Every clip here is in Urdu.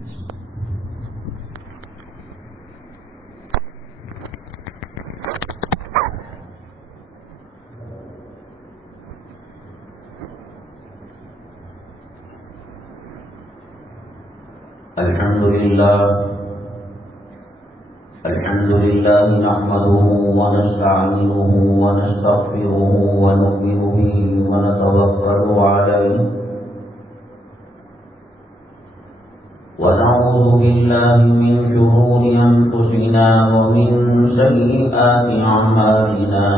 الحمد لله نحمده ونستعينه ونستغفره ونؤمن به ونتوكل عليه ونعوذ بالله من شرور أنفسنا ومن سيئات أعمالنا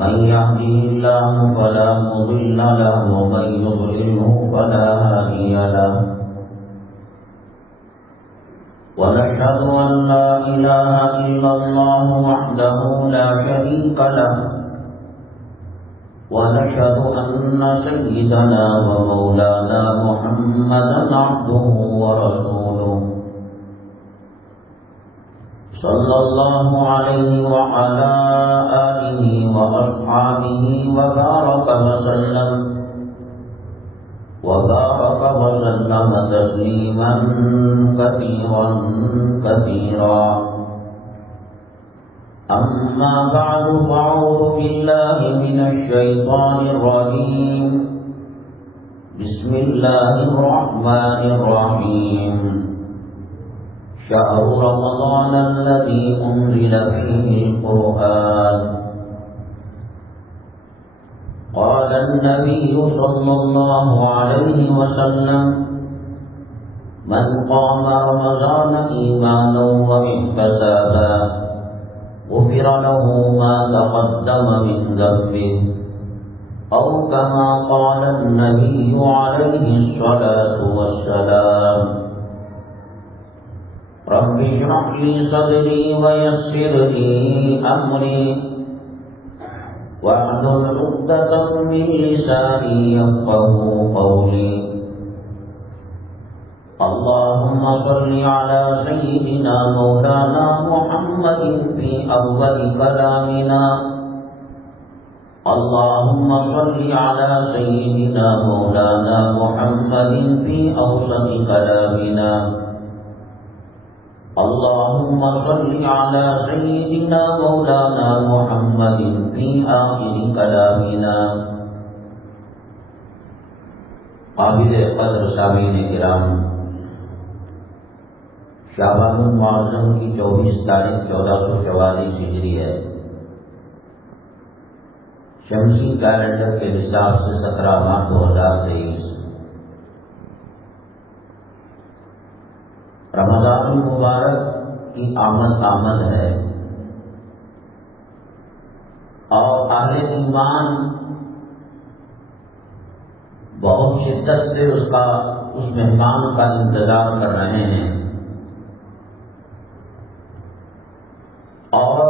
من يهده الله فلا مضل له ومن يضلله فلا هادي له ونشهد أن لا إله إلا الله وحده لا شريك له ونشهد أن سيدنا ومولانا محمدا عبده ورسوله صلى الله عليه وعلى آله وأصحابه وبارك وسلم تسليما كثيرا كثيرا. أما بعد فأعوذ بالله من الشيطان الرجيم. بسم الله الرحمن الرحيم. شهر رمضان الذي أنزل فيه القرآن. قال النبي صلى الله عليه وسلم: من قام رمضان إيمانا واحتسابا غفر له ما تقدم من ذنبه، أو كما قال النبي عليه الصلاة والسلام. رب اشرح لي صدري ويسر لي أمري واحلل عقدة من لساني يفقهوا قولي. اللهم صل على سيدنا مولانا محمد في أول كلامنا. اللهم صل على سيدنا مولانا محمد في أوسط كلامنا. اللهم صل على سيدنا مولانا محمد في آخر كلامنا. قابل قدر سامعین کرام، شعبان المعظم کی 24 تاریخ 1444 ہجری ہے. شمسی کیلنڈر کے حساب سے 17 ماہ 2023. رمضان المبارک کی آمد ہے اور اہل ایمان بہت شدت سے اس مہمان کا انتظار کر رہے ہیں، اور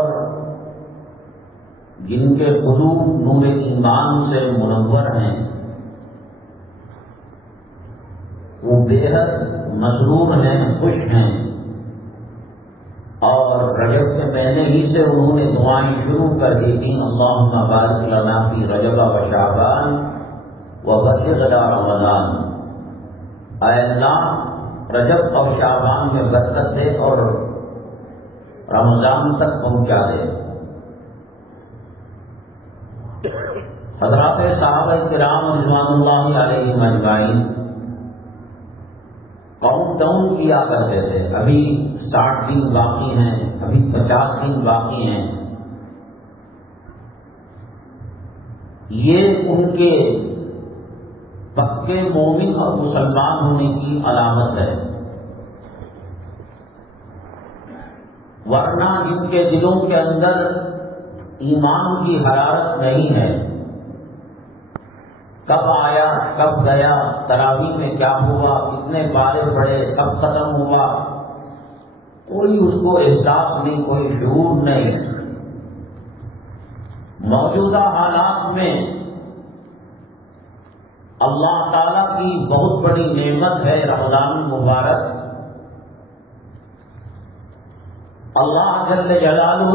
جن کے قلوب نور ایمان سے منور ہیں وہ بے حد مسرور ہیں، خوش ہیں، اور رجب کے مہینے ہی سے انہوں نے دعائیں شروع کر دی تھیں: اللہم بارک لنا فی رجب و شعبان وبلغنا رمضان. اے اللہ رجب اور شعبان میں برکت دے اور رمضان تک پہنچا دے. حضرات صحابہ کرام رضوان اللہ علیہم اجمعین کاؤنٹ ڈاؤن کیا کرتے تھے. ابھی 60 دن باقی ہیں، ابھی 50 دن باقی ہیں. یہ ان کے پکے مومن اور مسلمان ہونے کی علامت ہے، ورنہ جن کے دلوں کے اندر ایمان کی حرارت نہیں ہے، کب آیا کب گیا، تراویح میں کیا ہوا، کتنے پارے پڑے، کب ختم ہوا، کوئی اس کو احساس نہیں، کوئی شعور نہیں. موجودہ حالات میں اللہ تعالیٰ کی بہت بڑی نعمت ہے رمضان المبارک. اللہ جل جلالہ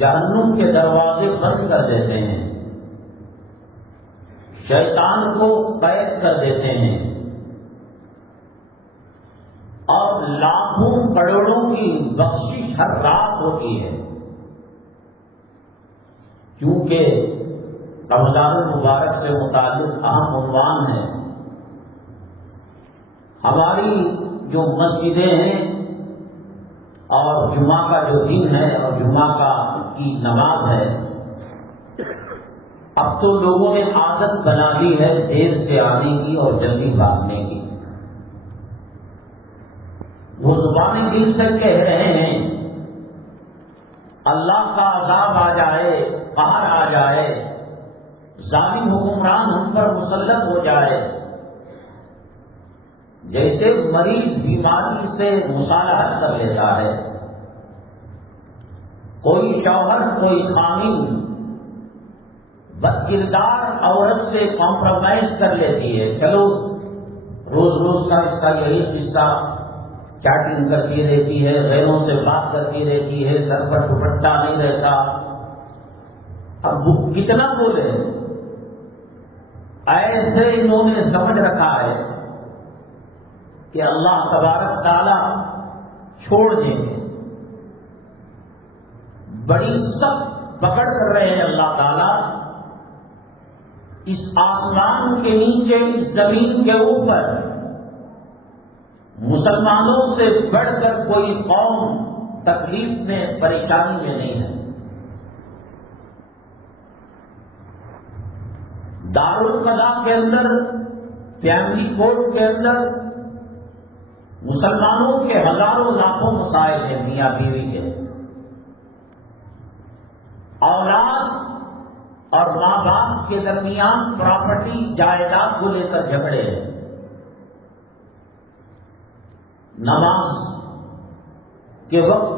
جہنم کے دروازے بند کر دیتے ہیں، شیطان کو قید کر دیتے ہوتے ہیں اور لاکھوں کروڑوں کی بخشش ہر رات ہوتی ہے، کیونکہ رمضان المبارک سے متعلق اہم عنوان ہے۔ ہماری جو مسجدیں ہیں اور جمعہ کا جو دن ہے اور جمعہ کی نماز ہے، اب تو لوگوں نے عادت بنا لی ہے دیر سے آنے کی اور جلدی بھاگنے کی۔ وہ زبان دل سے کہہ رہے ہیں اللہ کا عذاب آ جائے، قہر آ جائے، ظالم حکمران ہم پر مسلط ہو جائے، جیسے مریض بیماری سے مصالحت کر لیتا ہے، کوئی شوہر کوئی خامن بد کردار عورت سے کمپرومائز کر لیتی ہے، چلو روز روز کا اس کا یہی قصہ، چیٹنگ کرتی رہتی ہے، غیروں سے بات کرتی رہتی ہے، سر پر دوپٹہ نہیں رہتا۔ اب کتنا بولے، ایسے انہوں نے سمجھ رکھا ہے کہ اللہ تبارک تعالی چھوڑ دیں گے، بڑی سخت پکڑ کر رہے ہیں اللہ تعالی اس آسمان کے نیچے، اس زمین کے اوپر۔ مسلمانوں سے بڑھ کر کوئی قوم تکلیف میں پریشانی میں نہیں ہے۔ دارالقضاء کے اندر، فیملی کورٹ کے اندر مسلمانوں کے ہزاروں لاکھوں مسائل ہیں، میاں بیوی کے، اولاد اور ماں باپ کے درمیان پراپرٹی جائیداد کو لے کر جھگڑے ہیں، نماز کے وقت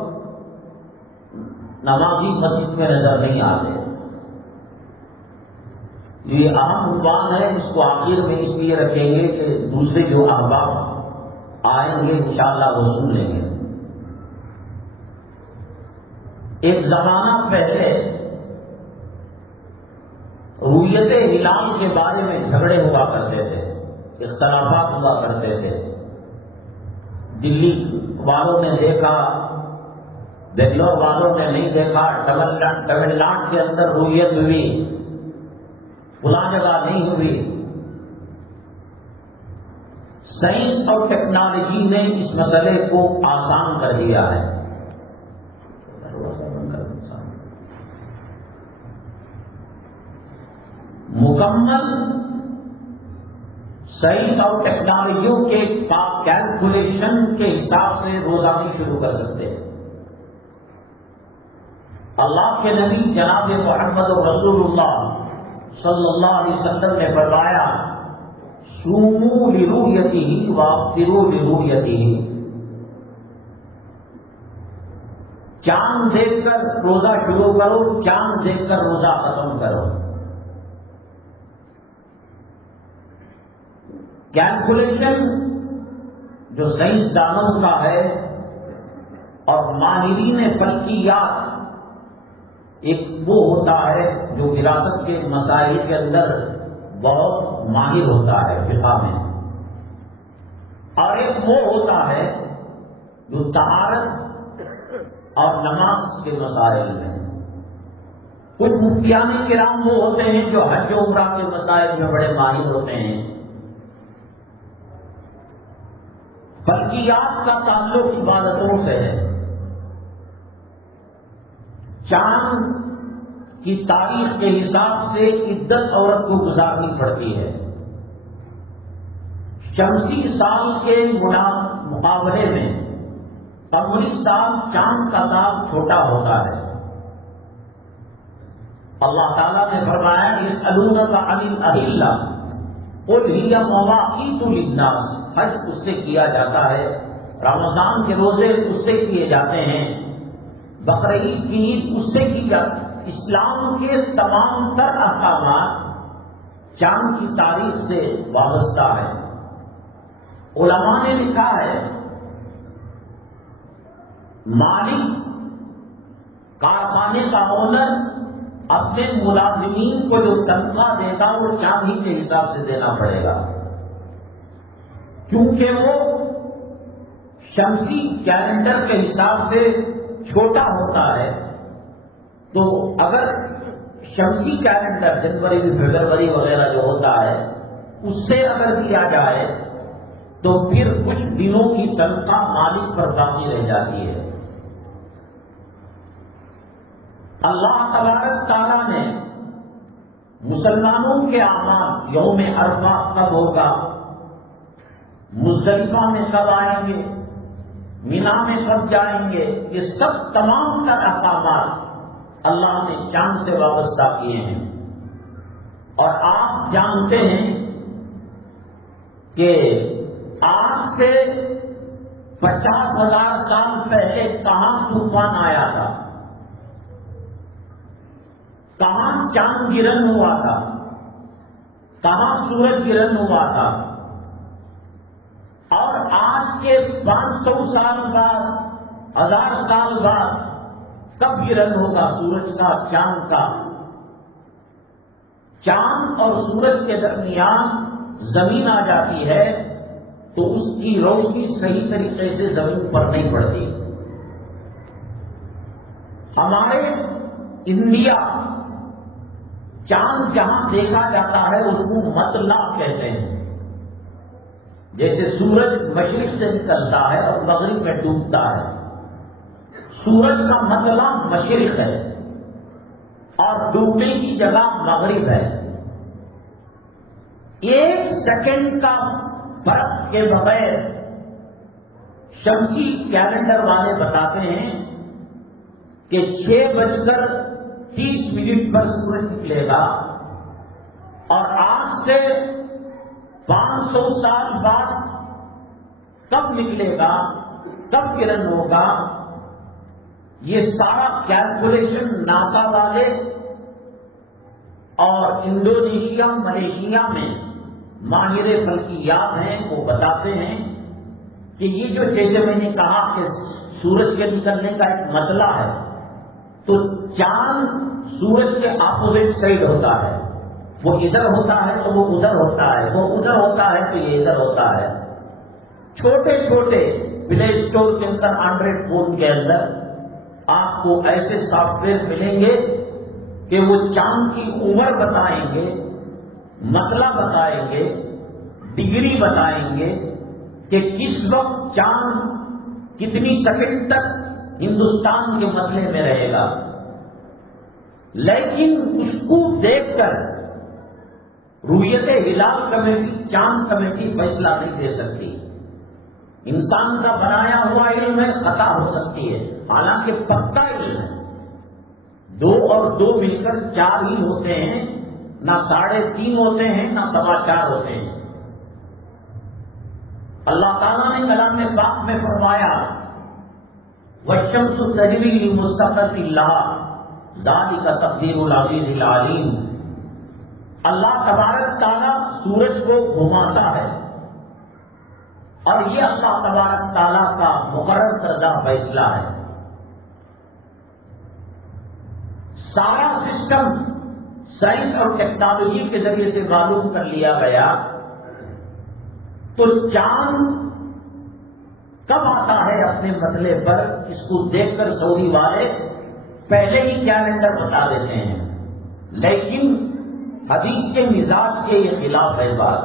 نمازی مسجد میں نظر نہیں آتے۔ یہ اہم عنوان ہے، اس کو آخر میں اس لیے رکھیں گے کہ دوسرے جو احباب آئیں گے انشاءاللہ وہ سن لیں گے۔ ایک زمانہ پہلے رویت ہلال کے بارے میں جھگڑے ہوا کرتے تھے، اختلافات ہوا کرتے تھے۔ دلی والوں نے دیکھا، بنگلور والوں نے نہیں دیکھا، تمل ناڈو کے اندر رویت ہوئی، فلاں جگہ نہیں ہوئی۔ سائنس اور ٹیکنالوجی نے اس مسئلے کو آسان کر دیا ہے۔ مکمل سائنس اور ٹیکنالوجیوں کے کیلکولیشن کے حساب سے روزانی شروع کر سکتے ہیں۔ اللہ کے نبی جناب محمد رسول اللہ صلی اللہ علیہ وسلم نے فرمایا صوموا لرؤیتہ وافطروا لرؤیتہ، چاند دیکھ کر روزہ شروع کرو، چاند دیکھ کر روزہ ختم کرو۔ کیلکولیشن جو سائنسدانوں کا ہے اور ماہرین فلکیات، ایک وہ ہوتا ہے جو وراثت کے مسائل کے اندر بہت ماہر ہوتا ہے فقہ میں، اور ایک وہ ہوتا ہے جو طہارت اور نماز کے مسائل میں۔ کچھ مفتیان کرام وہ ہوتے ہیں جو حج و عمرہ کے مسائل میں بڑے ماہر ہوتے ہیں۔ فلکیات کا تعلق عبادتوں سے ہے۔ چاند کی تاریخ کے حساب سے عدت عورت کو گزارنی پڑتی ہے۔ شمسی سال کے مقابلے میں قمری سال چاند کا سال چھوٹا ہوتا ہے۔ اللہ تعالیٰ نے فرمایا یسألونک عن الأہلہ قل ہی مواقیت للناس، حج اس سے کیا جاتا ہے، رمضان کے روزے اس سے کیے جاتے ہیں، بقرعید کی عید اس سے کی جاتی ہے۔ اسلام کے تمام تر احکامات چاند کی تاریخ سے وابستہ ہے۔ علماء نے لکھا ہے مالک کارخانے کا اونر اپنے ملازمین کو جو تنخواہ دیتا وہ چاند ہی کے حساب سے دینا پڑے گا۔ کیونکہ وہ شمسی کیلنڈر کے حساب سے چھوٹا ہوتا ہے، تو اگر شمسی کیلنڈر جنوری فروری وغیرہ جو ہوتا ہے اس سے اگر دیا جائے تو پھر کچھ دنوں کی تنخواہ مالک پر باقی رہ جاتی ہے۔ اللہ تبارک تعالیٰ نے مسلمانوں کے اعمال یوم عرفہ کب ہوگا، مزدلفہ میں کب آئیں گے، مینا میں کب جائیں گے، یہ سب تمام تر احکامات اللہ نے چاند سے وابستہ کیے ہیں۔ اور آپ جانتے ہیں کہ آج سے 50,000 سال پہلے کہاں طوفان آیا تھا، کہاں چاند گرہن ہوا تھا، کہاں سورج گرہن ہوا تھا، اور آج کے 500 سال بعد، 1000 سال بعد کب گرہن ہوگا سورج کا، چاند کا۔ چاند اور سورج کے درمیان زمین آ جاتی ہے تو اس کی روشنی صحیح طریقے سے زمین پر نہیں پڑتی۔ ہمارے انڈیا چاند جہاں دیکھا جاتا ہے اس کو مطلع کہتے ہیں، جیسے سورج مشرق سے نکلتا ہے اور مغرب میں ڈوبتا ہے، سورج کا مطلع مشرق ہے اور ڈوبنے کی جگہ مغرب ہے۔ 1 سیکنڈ کا فرق کے بغیر شمسی کیلنڈر والے بتاتے ہیں کہ 6:30 پر سورج نکلے گا، اور آج سے 500 سال بعد کب نکلے گا، کب گرہن ہوگا، یہ سارا کیلکولیشن ناسا والے اور انڈونیشیا ملیشیا میں ماہر فلکیات ہیں وہ بتاتے ہیں کہ یہ جو جیسے میں نے کہا کہ سورج کے نکلنے کا ایک مطلع ہے، تو چاند سورج کے اپوزٹ سائڈ ہوتا ہے، وہ ادھر ہوتا ہے تو وہ ادھر ہوتا ہے، وہ ادھر ہوتا ہے تو یہ ادھر ہوتا ہے۔ چھوٹے چھوٹے پلے اسٹور کے اندر، اینڈرائڈ فون کے اندر آپ کو ایسے سافٹ ویئر ملیں گے کہ وہ چاند کی عمر بتائیں گے، مطلع بتائیں گے، ڈگری بتائیں گے کہ کس وقت چاند کتنی سیکنڈ تک ہندوستان کے مطلع میں رہے گا۔ لیکن اس کو دیکھ کر رویت ہلال کمیٹی، چاند کمیٹی فیصلہ نہیں دے سکتی۔ انسان کا بنایا ہوا علم ہے، خطا ہو سکتی ہے، حالانکہ پکا علم ہے۔ 2 اور 2 مل کر 4 ہی ہوتے ہیں، نہ 3.5 ہوتے ہیں، نہ 4.25 ہوتے ہیں۔ اللہ تعالیٰ نے کلام پاک میں فرمایا وَالشَّمْسُ تَجْرِي لِمُسْتَقَرٍّ لَهَا ذَلِكَ تَقْدِيرُ الْعَزِيزِ الْعَلِيمِ۔ اللہ تبارک تعالیٰ سورج کو گھماتا ہے، اور یہ اللہ تبارک تعالیٰ کا مقرر کردہ فیصلہ ہے۔ سارا سسٹم سائنس اور ٹیکنالوجی کے ذریعے سے معلوم کر لیا گیا، تو چاند کب آتا ہے اپنے مطلع پر، اس کو دیکھ کر سعودی والے پہلے ہی کیلنڈر بتا دیتے ہیں، لیکن حدیث کے مزاج کے یہ خلاف ہے بات۔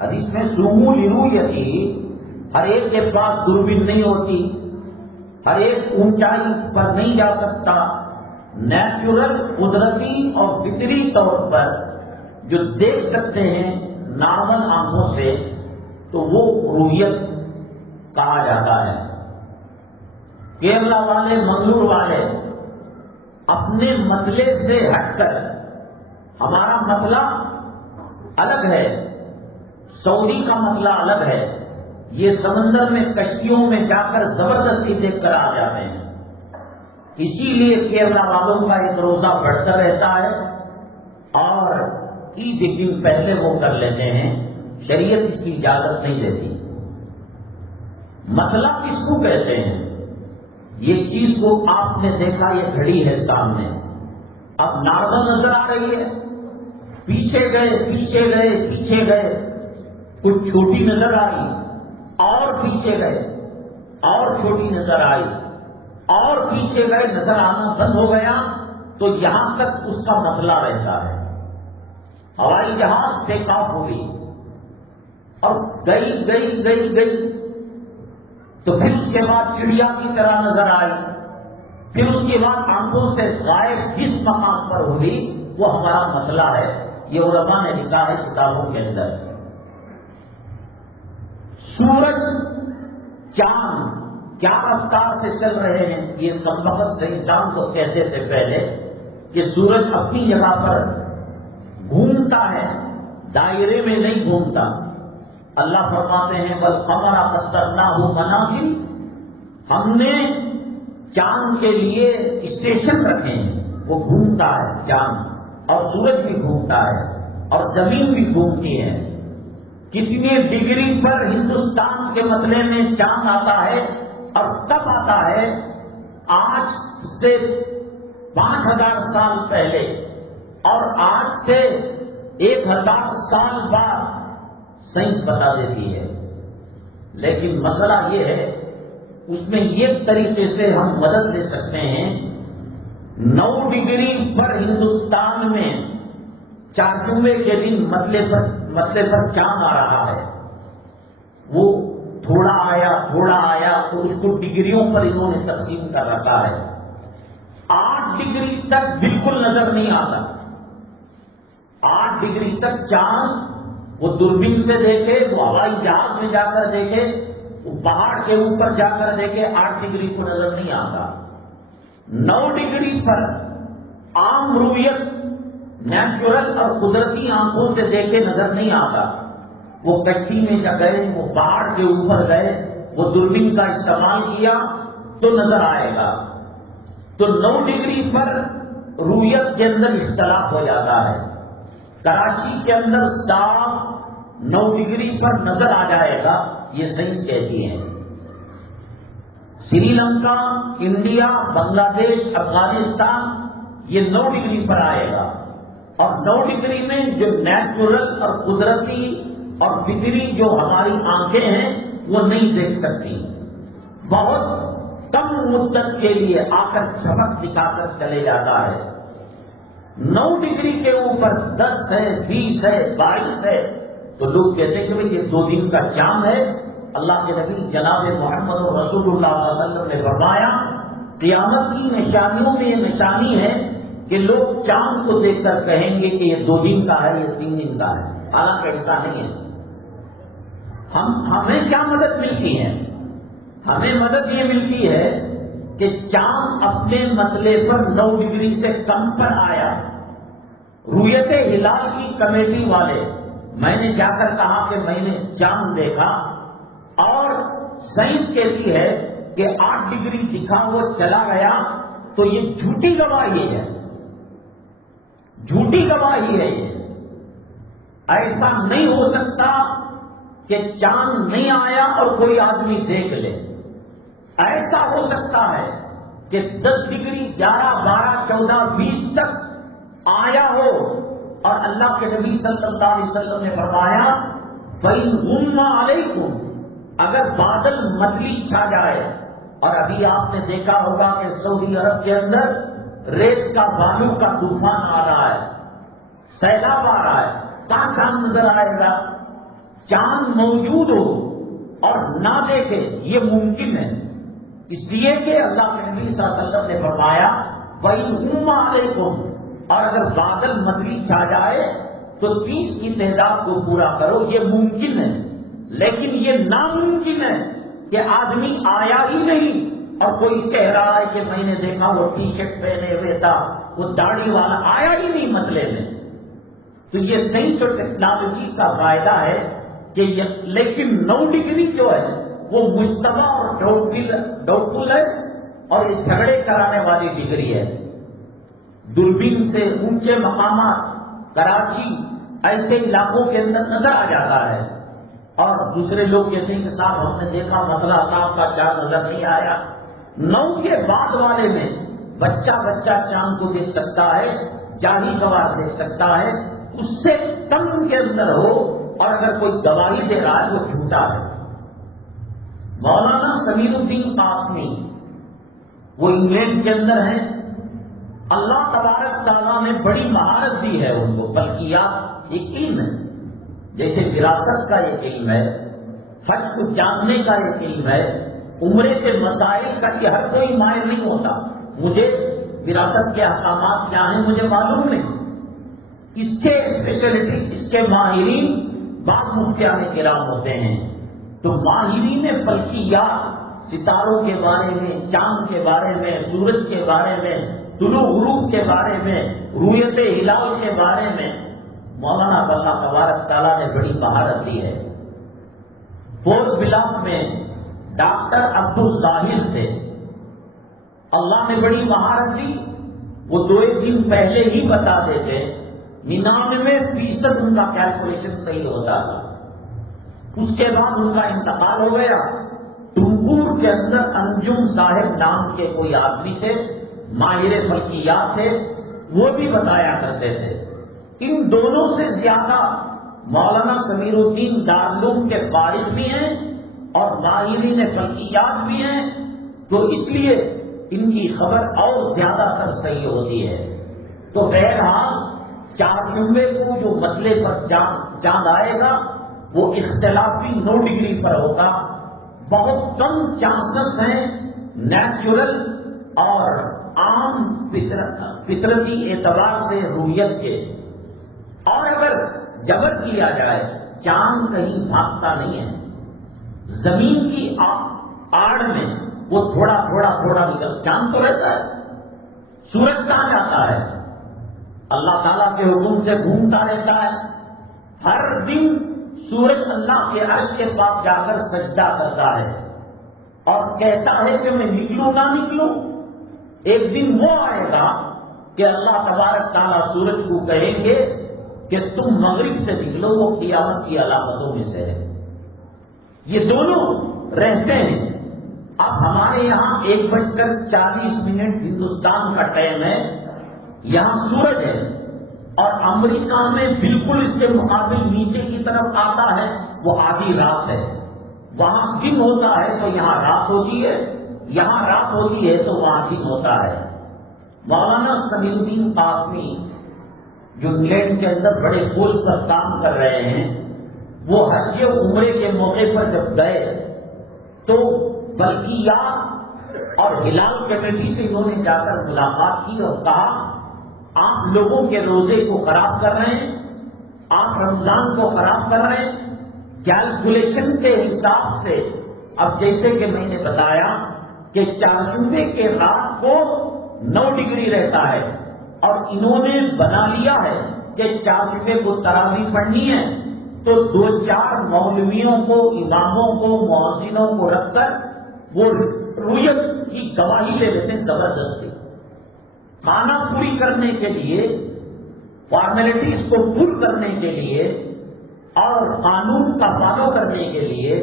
حدیث میں سومو لرؤیتہ، ہر ایک کے پاس دوربین نہیں ہوتی، ہر ایک اونچائی پر نہیں جا سکتا۔ نیچرل، قدرتی اور فطری طور پر جو دیکھ سکتے ہیں نارمل آنکھوں سے، تو وہ رؤیت کہا جاتا ہے۔ کیرلا والے، منگلور والے اپنے مطلع سے ہٹ کر، ہمارا مطلع الگ ہے، سعودی کا مطلع الگ ہے، یہ سمندر میں کشتیوں میں جا کر زبردستی دیکھ کر آ جاتے ہیں۔ اسی لیے کیرلا والوں کا ایک روزہ بڑھتا رہتا ہے، اور عید ایک دن پہلے وہ کر لیتے ہیں، شریعت اس کی اجازت نہیں دیتی۔ مطلع کس کو کہتے ہیں؟ یہ چیز کو آپ نے دیکھا، یہ گھڑی ہے سامنے، اب نارمل نظر آ رہی ہے، پیچھے گئے پیچھے گئے پیچھے گئے، کچھ چھوٹی نظر آئی، اور پیچھے گئے اور چھوٹی نظر آئی اور پیچھے گئے نظر آنا بند ہو گیا تو یہاں تک اس کا مسئلہ رہتا ہے. ہوائی جہاز ٹیک آف ہوئی اور گئی تو پھر اس کے بعد چڑیا کی طرح نظر آئی, پھر اس کے بعد آنکھوں سے غائب جس مقام پر ہوئی وہ ہمارا مسئلہ ہے. یہ علماء نے لکھا ہے کتابوں کے اندر. سورج چاند کیا رفتار سے چل رہے ہیں, یہ کمبخت سائنسدان تو کہتے تھے پہلے کہ سورج اپنی جگہ پر گھومتا ہے, دائرے میں نہیں گھومتا. اللہ فرماتے ہیں والقمر قدرناہ منازل, ہم نے چاند کے لیے اسٹیشن رکھے ہیں, وہ گھومتا ہے چاند, اور سورج بھی گھومتا ہے اور زمین بھی گھومتی ہے. کتنی ڈگری پر ہندوستان کے مسئلے میں چاند آتا ہے اور کب آتا ہے؟ آج سے 5000 سال پہلے اور آج سے 1000 سال بعد سائنس بتا دیتی ہے. لیکن مسئلہ یہ ہے اس میں یہ طریقے سے ہم مدد لے سکتے ہیں. 9 ڈگری پر ہندوستان میں چارچوبے کے دن مسئلے پر چاند آ رہا ہے. وہ تھوڑا آیا تو اس کو ڈگریوں پر انہوں نے تقسیم کر رکھا ہے. 8 ڈگری تک بالکل نظر نہیں آتا. 8 ڈگری تک چاند وہ دوربین سے دیکھے, وہ ہوائی جہاز میں جا کر دیکھے, وہ پہاڑ کے اوپر جا کر دیکھے, 8 ڈگری کو نظر نہیں آتا. 9 ڈگری پر عام رویت نیچرل اور قدرتی آنکھوں سے دیکھے نظر نہیں آتا. وہ کشتی میں جا گئے, وہ پہاڑ کے اوپر گئے, وہ دوربین کا استعمال کیا تو نظر آئے گا. تو 9 ڈگری پر رویت کے اندر اختلاف ہو جاتا ہے. کراچی کے اندر صاف 9 ڈگری پر نظر آ جائے گا, یہ سائنس کہتی ہے. سری لنکا, انڈیا, بنگلہ دیش, افغانستان یہ 9 ڈگری پر آئے گا. اور 9 ڈگری میں جو نیچرل اور قدرتی اور فطری جو ہماری آنکھیں ہیں وہ نہیں دیکھ سکتی. بہت کم مدت کے لیے آ کر چمک دکھا کر چلے جاتا ہے. 9 ڈگری کے اوپر 10 ہے, 20 ہے, 22 ہے تو لوگ کہتے ہیں کہ بھئی یہ 2 دن کا چاند ہے. اللہ کے نبی جناب محمد رسول اللہ صلی اللہ علیہ وسلم نے فرمایا قیامت کی نشانیوں میں یہ نشانی ہے کہ لوگ چاند کو دیکھ کر کہیں گے کہ یہ 2 دن کا ہے, یہ 3 دن کا ہے. حالانکہ ایسا نہیں ہے. ہمیں کیا مدد ملتی ہے؟ ہمیں مدد یہ ملتی ہے کہ چاند اپنے مسئلے پر 9 ڈگری سے کم پر آیا. رویت ہلال کی کمیٹی والے, میں نے جا کر کہا کہ میں نے چاند دیکھا, اور سائنس کہتی ہے کہ 8 ڈگری دکھا وہ چلا گیا, تو یہ جھوٹی گواہی ہے, جھوٹی گواہی ہے. یہ ایسا نہیں ہو سکتا کہ چاند نہیں آیا اور کوئی آدمی دیکھ لے. ایسا ہو سکتا ہے کہ 10 ڈگری 11, 12, 14, 20 تک آیا ہو, اور اللہ کے نبی صلی اللہ علیہ وسلم نے فرمایا فَإِنْ غُمَّ عَلَيْكُمْ, اگر بادل متلی چھا جائے. اور ابھی آپ نے دیکھا ہوگا کہ سعودی عرب کے اندر ریت کا بالو کا طوفان آ رہا ہے, سیلاب آ رہا ہے. کہاں چاند نظر آئے گا؟ چاند موجود ہو اور نہ دیکھے یہ ممکن ہے, اس لیے کہ اللہ کے نبی صلی اللہ علیہ وسلم نے فرمایا وَإِنْ غُمَّ عَلَيْكُمْ, اور اگر بادل متلی چھا جائے تو 30 کی تعداد کو پورا کرو. یہ ممکن ہے, لیکن یہ ناممکن ہے کہ آدمی آیا ہی نہیں اور کوئی کہہ رہا ہے کہ میں نے دیکھا وہ ٹی شرٹ پہنے ہوئے تھا, وہ داڑھی والا آیا ہی نہیں مسئلے میں. تو یہ سائنس اور ٹیکنالوجی کا فائدہ ہے کہ لیکن 9 ڈگری جو ہے وہ مشتبہ اور ڈاؤٹ فل ہے, اور یہ جھگڑے کرانے والی ڈگری ہے. دوربین سے اونچے مقامات, کراچی ایسے علاقوں کے اندر نظر آ جاتا ہے, اور دوسرے لوگ کہتے ہیں کہ صاحب ہم نے دیکھا مسئلہ صاحب کا چاند نظر نہیں آیا. 9 کے بعد والے میں بچہ چاند کو دیکھ سکتا ہے, جاہی گواہ دیکھ سکتا ہے. اس سے کم کے اندر ہو, اور اگر کوئی گواہی دے رہا ہے وہ جھوٹا ہے. مولانا سمیر الدین قاسمی وہ انگلینڈ کے اندر ہیں. اللہ تبارک تعالیٰ نے بڑی مہارت دی ہے ان کو. فلکیات ایک علم ہے، جیسے وراثت کا ایک علم ہے، فرض کو جاننے کا ایک علم ہے. عمرے کے مسائل کا کہ ہر کوئی ماہر نہیں ہوتا. مجھے وراثت کے احکامات کیا ہیں مجھے معلوم نہیں. اس کے اسپیشلٹیز، اس کے ماہرین بعض مفتیان کرام ہوتے ہیں. تو ماہرین فلکیات، ستاروں کے بارے میں، چاند کے بارے میں، سورج کے بارے میں، طلوع غروب کے بارے میں، رویت ہلال کے بارے میں مولانا اللہ تبارک تعالیٰ نے بڑی مہارت دی ہے. فورتھ بلاک میں ڈاکٹر عبد الظاہر تھے. اللہ نے بڑی مہارت دی. وہ 2 دن پہلے ہی بتا دیتے. 99% ان کا کیلکولیشن صحیح ہوتا تھا. اس کے بعد ان کا انتقال ہو گیا. ٹنگور کے اندر انجم صاحب نام کے کوئی آدمی تھے، ماہر فلکیات تھے، وہ بھی بتایا کرتے تھے. ان دونوں سے زیادہ مولانا سمیر الدین دارالعلوم کے فارغ بھی ہیں اور ماہرین فلکیات بھی ہیں. تو اس لیے ان کی خبر اور زیادہ تر صحیح ہوتی ہے. تو بہرحال چارشنبے کو جو مسئلے پر چاند آئے گا وہ اختلافی 9 ڈگری پر ہوگا. بہت کم چانسز ہیں نیچرل اور عام فطرتی اعتبار سے رویت کے. اور اگر جبر کیا جائے، چاند کہیں بھاگتا نہیں ہے. زمین کی آڑ میں وہ تھوڑا تھوڑا نکل، چاند تو رہتا ہے. سورج کہاں جاتا ہے؟ اللہ تعالیٰ کے حکم سے گھومتا رہتا ہے. ہر دن سورج اللہ کے عرش کے پاس جا کر سجدہ کرتا ہے اور کہتا ہے کہ میں نکلوں نہ نکلوں. ایک دن وہ آئے گا کہ اللہ تبارک تعالیٰ سورج کو کہیں گے کہ تم مغرب سے نکلو. وہ قیامت کی علامتوں میں سے ہے. یہ دونوں رہتے ہیں. اب ہمارے یہاں 1:40 ہندوستان کا ٹائم ہے. یہاں سورج ہے اور امریکہ میں بالکل اس کے مقابل نیچے کی طرف آتا ہے، وہ آدھی رات ہے. وہاں دن ہوتا ہے تو یہاں رات ہوتی ہے، یہاں رات ہوتی ہے تو وہاں دن ہوتا ہے. مولانا سمیر الدین قاسمی جو انگلینڈ کے اندر بڑے پوسٹ پر کام کر رہے ہیں، وہ حج عمرے کے موقع پر جب گئے تو فلکیات اور ہلال کمیٹی سے انہوں نے جا کر ملاقات کی اور کہا آپ لوگوں کے روزے کو خراب کر رہے ہیں، آپ رمضان کو خراب کر رہے ہیں. کیلکولیشن کے حساب سے اب جیسے کہ میں نے بتایا کہ چارشنبے کے رات کو 9 ڈگری رہتا ہے اور انہوں نے بنا لیا ہے کہ چارشنبے کو تراویح پڑھنی ہے تو 2-4 مولویوں کو، اماموں کو، مؤذنوں کو رکھ کر وہ رویت کی گواہی لے لیتے ہیں زبردستی. کھانا پوری کرنے کے لیے، فارمیلٹیز کو پور کرنے کے لیے اور قانون کا فالو کرنے کے لیے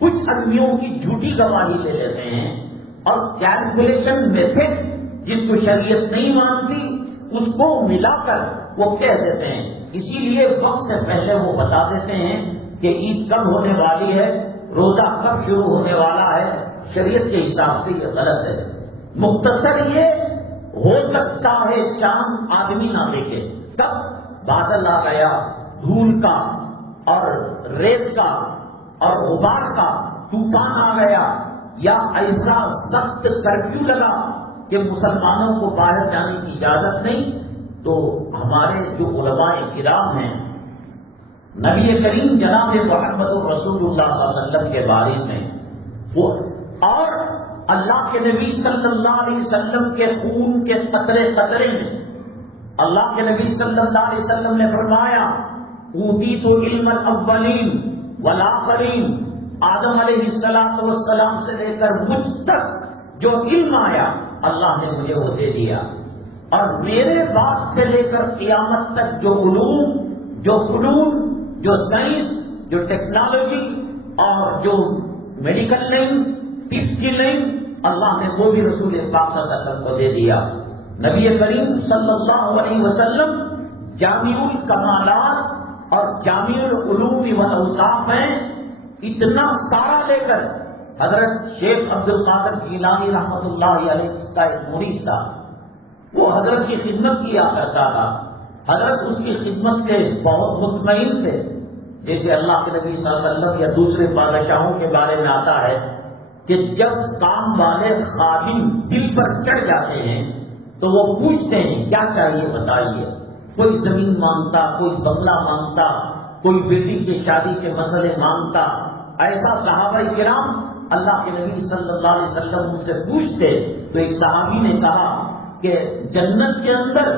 کچھ آدمیوں کی جھوٹی گواہی لے لیتے ہیں اور کیلکولیشن میتھڈ جس کو شریعت نہیں مانتی اس کو ملا کر وہ کہہ دیتے ہیں. اسی لیے وقت سے پہلے وہ بتا دیتے ہیں کہ عید کب ہونے والی ہے، روزہ کب شروع ہونے والا ہے. شریعت کے حساب سے یہ غلط ہے. مختصر یہ ہو سکتا ہے چاند آدمی نہ دیکھے. کب بادل آ گیا، دھول کا اور ریت کا اور غبار کا طوفان آ گیا، یا ایسا سخت کرفیو لگا کہ مسلمانوں کو باہر جانے کی اجازت نہیں، تو ہمارے جو علماء کرام ہیں، نبی کریم جناب محمد رسول اللہ صلی اللہ علیہ وسلم کے وارث ہیں، وہ اور اللہ کے نبی صلی اللہ علیہ وسلم کے خون کے قطرے قطرے میں اللہ کے نبی صلی اللہ علیہ وسلم نے فرمایا اوتیت علم الاولین والآخرین. آدم علیہ السلام سے لے کر مجھ تک جو علم آیا اللہ نے مجھے وہ دے دیا، اور میرے بعد سے لے کر قیامت تک جو علوم، جو فنون، جو سائنس، جو ٹیکنالوجی اور جو میڈیکل لائن، طب کی لائن، اللہ نے وہ بھی رسول پاک صلی اللہ علیہ وسلم کو دے دیا. نبی کریم صلی اللہ علیہ وسلم جامع الکمالات اور جامع العلوم والاوصاف میں اتنا سارا لے کر حضرت شیخ عبد القادر جیلانی رحمۃ اللہ علیہ کا ایک مرید تھا، وہ حضرت کی خدمت کیا کرتا تھا، حضرت اس کی خدمت سے بہت مطمئن تھے. جیسے اللہ کے نبی صلی اللہ علیہ وسلم یا دوسرے بادشاہوں کے بارے میں آتا ہے کہ جب کام والے خادم دل پر چڑھ جاتے ہیں تو وہ پوچھتے ہیں کیا چاہیے بتائیے. کوئی زمین مانگتا، کوئی بنگلہ مانگتا، کوئی بیٹی کی شادی کے مسئلے مانگتا. ایسا صحابہ کرام اللہ کے نبی صلی اللہ علیہ وسلم ان سے پوچھتے. تو ایک صحابی نے کہا کہ جنت کے اندر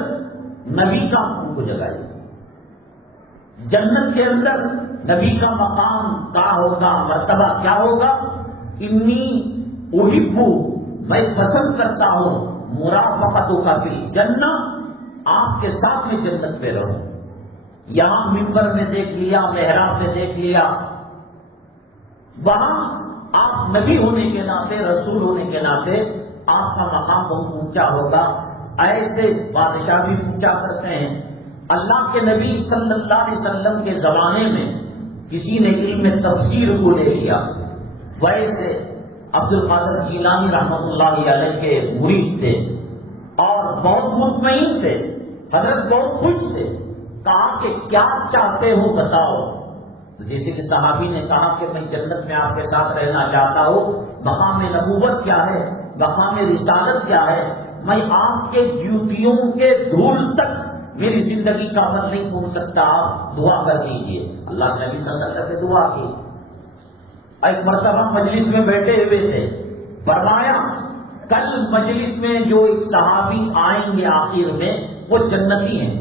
نبی کا ان کو جگائیے، جنت کے اندر نبی کا مقام کیا ہوگا، مرتبہ کیا ہوگا. انی احب، میں پسند کرتا ہوں مرافقتک فی الجنہ، آپ کے ساتھ میں جنت میں رہوں. یہاں منبر میں دیکھ لیا، محراب میں دیکھ لیا، وہاں آپ نبی ہونے کے ناطے، رسول ہونے کے ناطے آپ کا مقام بہت اونچا ہوگا. ایسے بادشاہ بھی پوچھا کرتے ہیں. اللہ کے نبی صلی اللہ علیہ وسلم کے زمانے میں کسی نے علم تفسیر کو لے لیا. ویسے عبد القادر جیلانی رحمۃ اللہ علیہ کے مرید تھے اور بہت مطمئن تھے. حضرت بہت خوش تھے. کہا کہ کیا چاہتے ہو بتاؤ. تو جیسے کہ صحابی نے کہا کہ میں جنت میں آپ کے ساتھ رہنا چاہتا ہوں. مقام نبوت کیا ہے، مقام رسالت کیا ہے، میں آپ کے جوتیوں کے دھول تک میری زندگی کا عمل نہیں پہنچ سکتا، آپ دعا کر دیجیے. اللہ کے نبی صلی اللہ علیہ وسلم نے دعا کی. ایک مرتبہ مجلس میں بیٹھے ہوئے تھے، فرمایا کل مجلس میں جو ایک صحابی آئیں گے آخر میں وہ جنتی ہیں.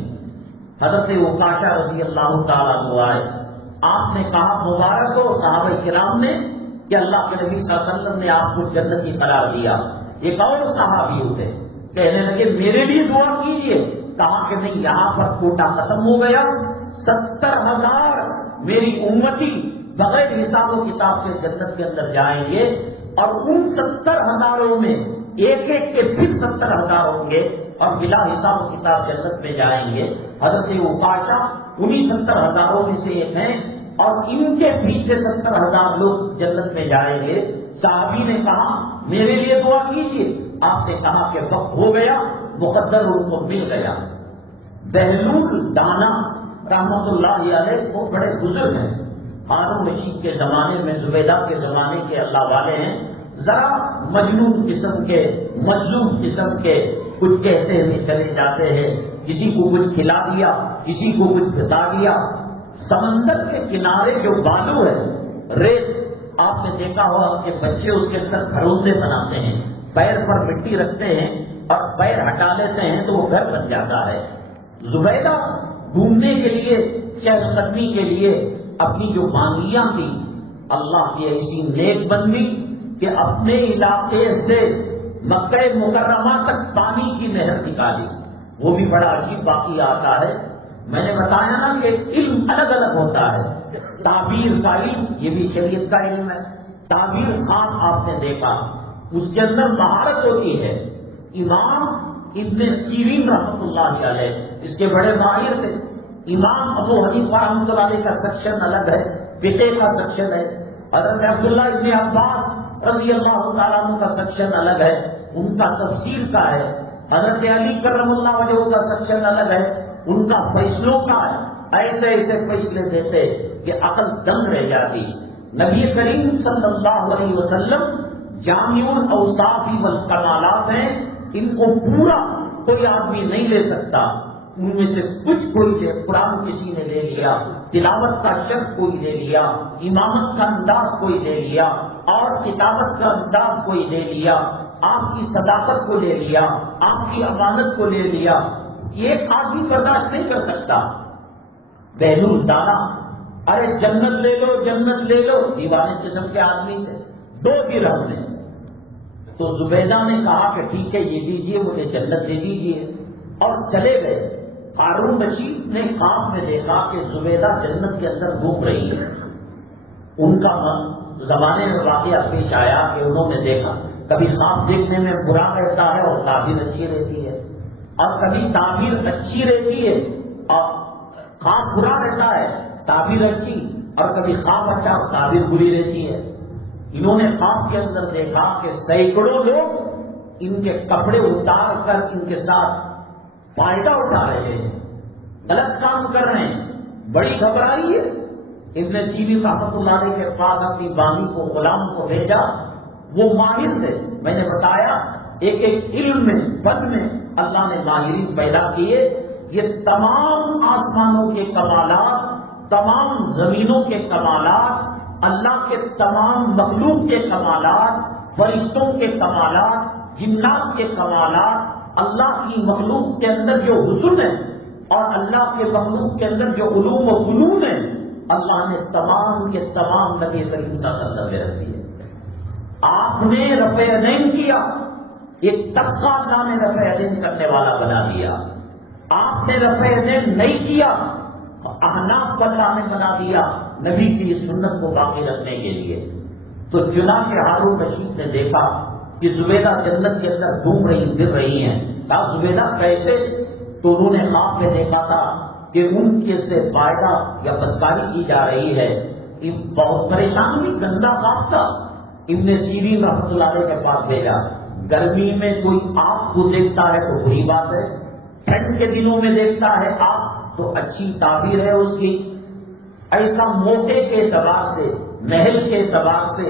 حضرت عکاشہ رضی اللہ تعالیٰ عنہ آئے. آپ نے کہا مبارک ہو صحابہ کرام نے کہ اللہ کے نبی صلی اللہ علیہ وسلم نے آپ کو جنتی قرار دیا. ایک اور صحابی ہوتے کہنے لگے میرے لیے دعا کیجیے. کہا کہ نہیں، یہاں پر کوٹا ختم ہو گیا، 70,000 میری امتی بغیر حساب و کتاب کے جنت کے اندر جائیں گے، اور ان 70,000 میں ایک ایک کے پھر 70,000 ہوں گے اور بلا حساب و کتاب جنت میں جائیں گے. حضرت عکاشہ انہی 70,000 میں سے ایک ہیں اور ان کے پیچھے 70,000 لوگ جنت میں جائیں گے. صحابی نے کہا میرے لیے دعا کیجیے. آپ نے کہا کہ وقت ہو گیا، مقدر ان کو مل گیا. بہلول دانا رحمۃ اللہ علیہ وہ بڑے بزرگ ہیں، ہارون رشید کے زمانے میں، زبیدہ کے زمانے کے اللہ والے ہیں. ذرا مجنون قسم کے، مجذوب قسم کے، کچھ کہتے ہوئے چلے جاتے ہیں. کسی کو کچھ کھلا دیا، کسی کو کچھ بتا دیا. سمندر کے کنارے جو بالو ہے، ریت، آپ نے دیکھا ہوگا کہ بچے اس کے اندر گھروندے بناتے ہیں، پیر پر مٹی رکھتے ہیں اور پیر ہٹا لیتے ہیں تو وہ گھر بن جاتا ہے. زبیدہ گھومنے کے لیے، چہل قدمی کے لیے اپنی جو مانگیاں تھی، اللہ کی ایسی نیک بندی کہ اپنے علاقے سے مکہ مکرمہ تک پانی کی نہر نکالی. وہ بھی بڑا عجیب واقعہ آتا ہے. میں نے بتایا نا کہ علم الگ الگ ہوتا ہے. تعبیر کا علم یہ بھی شریعت کا علم ہے. تعبیر خواب آپ نے دیکھا، اس کے اندر مہارت ہوتی ہے. امام ابن سیرین رحمۃ اللہ علیہ اس کے بڑے ماہر تھے. امام ابو حنیفہ رحمۃ اللہ علیہ کا سیکشن الگ ہے، فقہ کا سیکشن ہے. حضرت عبداللہ ابن عباس رضی اللہ تعالیٰ عنہ کا سیکشن الگ ہے، ان کا تفسیر کا ہے. حضرت علی کرم اللہ وجہہ کا سیکشن الگ ہے، ان کا فیصلوں کا ہے. ایسے ایسے فیصلے دیتے کہ عقل دنگ رہ جاتی. نبی کریم صلی اللہ علیہ وسلم جامع الاوصاف والکمالات ہیں، ان کو پورا کوئی آدمی نہیں لے سکتا. ان میں سے کچھ کوئی لے، قرآن کسی نے لے لیا، تلاوت کا شرط کوئی لے لیا، امامت کا انداز کوئی لے لیا، اور کتابت کا انداز کوئی لے لیا، آپ کی صداقت کو لے لیا، آپ کی امانت کو لے لیا. ایک آدمی برداشت نہیں کر سکتا. بہلول دانا، ارے جنت لے لو، جنت لے لو، دیوانے قسم کے آدمی تھے. 2 درہم نے. تو زبیدہ نے کہا کہ ٹھیک ہے یہ دیجیے، مجھے جنت دے دیجیے، اور چلے گئے. ہارون رشید نے خواب میں دیکھا کہ زبیدہ جنت کے اندر گھوم رہی ہے. ان کا زمانے میں واقعہ پیش آیا کہ انہوں نے دیکھا. کبھی خواب دیکھنے میں برا رہتا ہے اور تعبیر اچھی رہتی ہے، اور کبھی تعبیر اچھی رہتی ہے اور خواب برا رہتا ہے، تعبیر اچھی، اور کبھی خواب اچھا اور تعبیر بری رہتی ہے. انہوں نے خواب کے اندر دیکھا کہ سینکڑوں لوگ ان کے کپڑے اتار کر ان کے ساتھ فائدہ اٹھا رہے ہیں، غلط کام کر رہے ہیں، بڑی گھبرائی ہے۔ ابن سیرین رحمۃ اللہ علیہ کے پاس اپنی بانی کو، غلام کو بھیجا، وہ ماہر تھے، میں نے بتایا ایک ایک علم میں، فن میں اللہ نے ماہرین پیدا کیے۔ یہ تمام آسمانوں کے کمالات، تمام زمینوں کے کمالات، اللہ کے تمام مخلوق کے کمالات، فرشتوں کے کمالات، جنات کے کمالات، اللہ کی مخلوق کے اندر جو حسن ہے اور اللہ کے مخلوق کے اندر جو علوم و فنون ہے، اللہ نے تمام کے تمام نبی کریم صلی اللہ علیہ وسلم میں رکھ دیے۔ آپ نے رفع یدین کیا، ایک طبقہ اللہ نے رفع یدین کرنے والا بنا دیا۔ آپ نے رفع یدین نہیں کیا، احناف کو اللہ نے بنا دیا نبی کی سنت کو باقی رکھنے کے لیے۔ تو چنانچہ ہارون رشید نے دیکھا کہ زبیدہ جنت کے اندر گھوم رہی پھر رہی ہیں، کہا زبیدہ کیسے؟ تو انہوں نے خواب میں دیکھا تھا کہ ان کے سے فائدہ یا بدکاری کی جا رہی ہے، بہت پریشان بھی، گندا خواب تھا۔ ابن سیرین رحمۃ اللہ علیہ کے پاس بھیجا۔ گرمی میں کوئی آگ کو دیکھتا ہے تو بری بات ہے، ٹھنڈ کے دنوں میں دیکھتا ہے آگ تو اچھی تعبیر ہے اس کی۔ ایسا موقع کے اعتبار سے، محل کے اعتبار سے،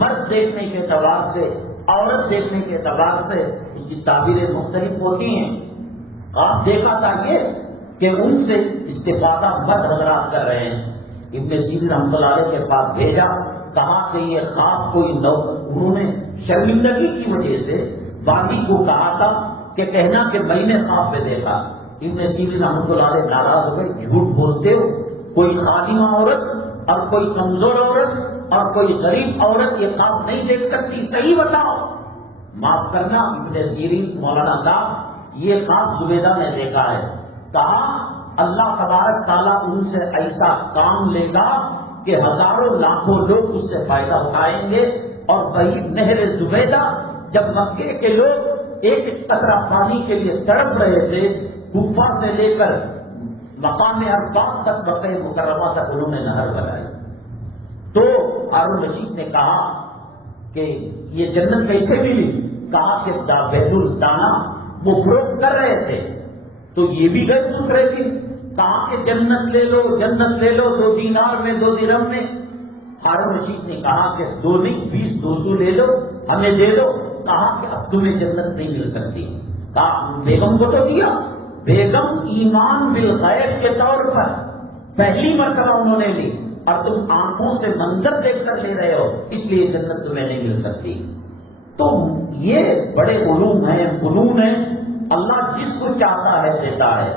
مرد دیکھنے کے اعتبار سے، عورت دیکھنے کے اعتبار سے اس کی تعبیریں مختلف ہوتی ہیں۔ آپ دیکھا تھا یہ کہ ان سے استفادہ مت حضرات کر رہے ہیں۔ ابن سیرین رحمۃ اللہ علیہ کے پاس بھیجا، کہا کہ یہ خواب کوئی انہوں نے شرمندگی کی وجہ سے باندی کو کہا تھا کہ کہنا کہ میں نے خواب میں دیکھا۔ ابن سیرین رحمۃ اللہ علیہ ناراض ہو گئے، جھوٹ بولتے ہو، کوئی خادمہ عورت اور کوئی کمزور عورت اور کوئی غریب عورت یہ خواب نہیں دیکھ سکتی، صحیح بتاؤ۔ معاف کرنا ابن سیرین مولانا صاحب، یہ خواب زبیدہ نے دیکھا ہے۔ کہا اللہ تبارک تعالیٰ ان سے ایسا کام لے گا کہ ہزاروں لاکھوں لوگ اس سے فائدہ اٹھائیں گے، اور وہی نہر زبیدہ جب مکے کے لوگ ایک قطرہ پانی کے لیے تڑپ رہے تھے، کوفہ سے لے کر مقام عرفات تک، مکہ مکرمہ تک انہوں نے نہر بنائی۔ تو ہارون رشید نے کہا کہ یہ جنت کیسے ملی؟ کہا کہ بیت الدانا وہ فروخت کر رہے تھے تو یہ بھی گئے دوسرے دن، کہا کہ جنت لے لو، جنت لے لو، 2 دینار میں 2 درہم میں۔ ہارون رشید نے کہا کہ 2 نہیں 20 200 لے لو، ہمیں دے دو۔ کہا کہ اب تمہیں جنت نہیں مل سکتی۔ کہا بیگم کو تو دیا، بیگم ایمان بالغیب کے طور پر پہلی مرتبہ انہوں نے لی، اور تم آنکھوں سے منظر دیکھ کر لے رہے ہو، اس لیے جنت تمہیں نہیں مل سکتی۔ تو یہ بڑے علوم ہیں، فنون ہیں، اللہ جس کو چاہتا ہے دیتا ہے۔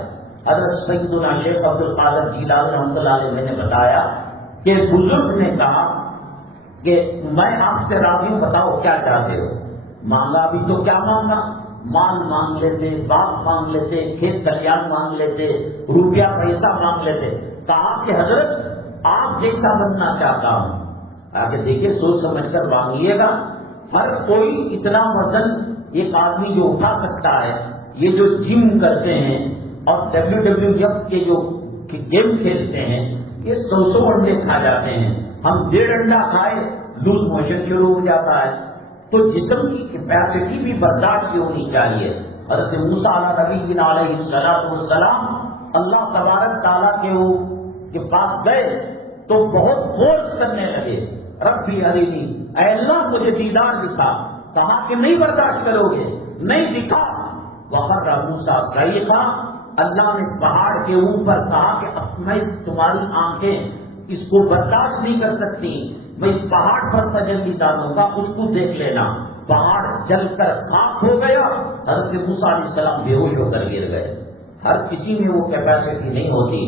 حضرت سیدنا شیخ عبد القادر جیلانی رحمۃ اللہ علیہ میں نے بتایا کہ بزرگ نے کہا کہ میں آپ سے راضی ہوں، بتاؤ کیا چاہتے ہو؟ مانگا بھی تو کیا مانگا، مال مانگ لیتے، باغ مانگ لیتے، کھیت کلیان مانگ لیتے، روپیہ پیسہ مانگ لیتے۔ کہا کہ حضرت آپ جیسا بننا چاہتا ہوں۔ آگے دیکھیے سوچ سمجھ کر مانگیے گا۔ ہر کوئی اتنا وزن ایک آدمی جو اٹھا سکتا ہے، یہ جو جم کرتے ہیں اور WWF کے جو گیم کھیلتے ہیں، یہ 100 انڈے کھا جاتے ہیں، ہم 1.5 انڈا کھائے لوز موشن شروع ہو جاتا ہے۔ تو جسم کی کیپیسٹی بھی برداشت کی ہونی چاہیے۔ حضرت موسیٰ علیہ السلام اللہ تبارک تعالیٰ کے پاس گئے تو بہت فورس کرنے لگے، ربی ارینی، اے اللہ مجھے دیدار دکھا۔ کہا کہ نہیں برداشت کرو گے، نہیں دکھا۔ وخر موسیٰ صیحا، اللہ نے پہاڑ کے اوپر کہا کہ اب میں تمہاری آنکھیں اس کو برداشت نہیں کر سکتی، میں اس پہاڑ پر تجلی ڈالوں گا، اس کو دیکھ لینا۔ پہاڑ جل کر خاک ہو گیا، حضرت موسیٰ علیہ السلام بے ہوش ہو کر گر گئے۔ ہر کسی میں وہ کیپیسٹی نہیں ہوتی۔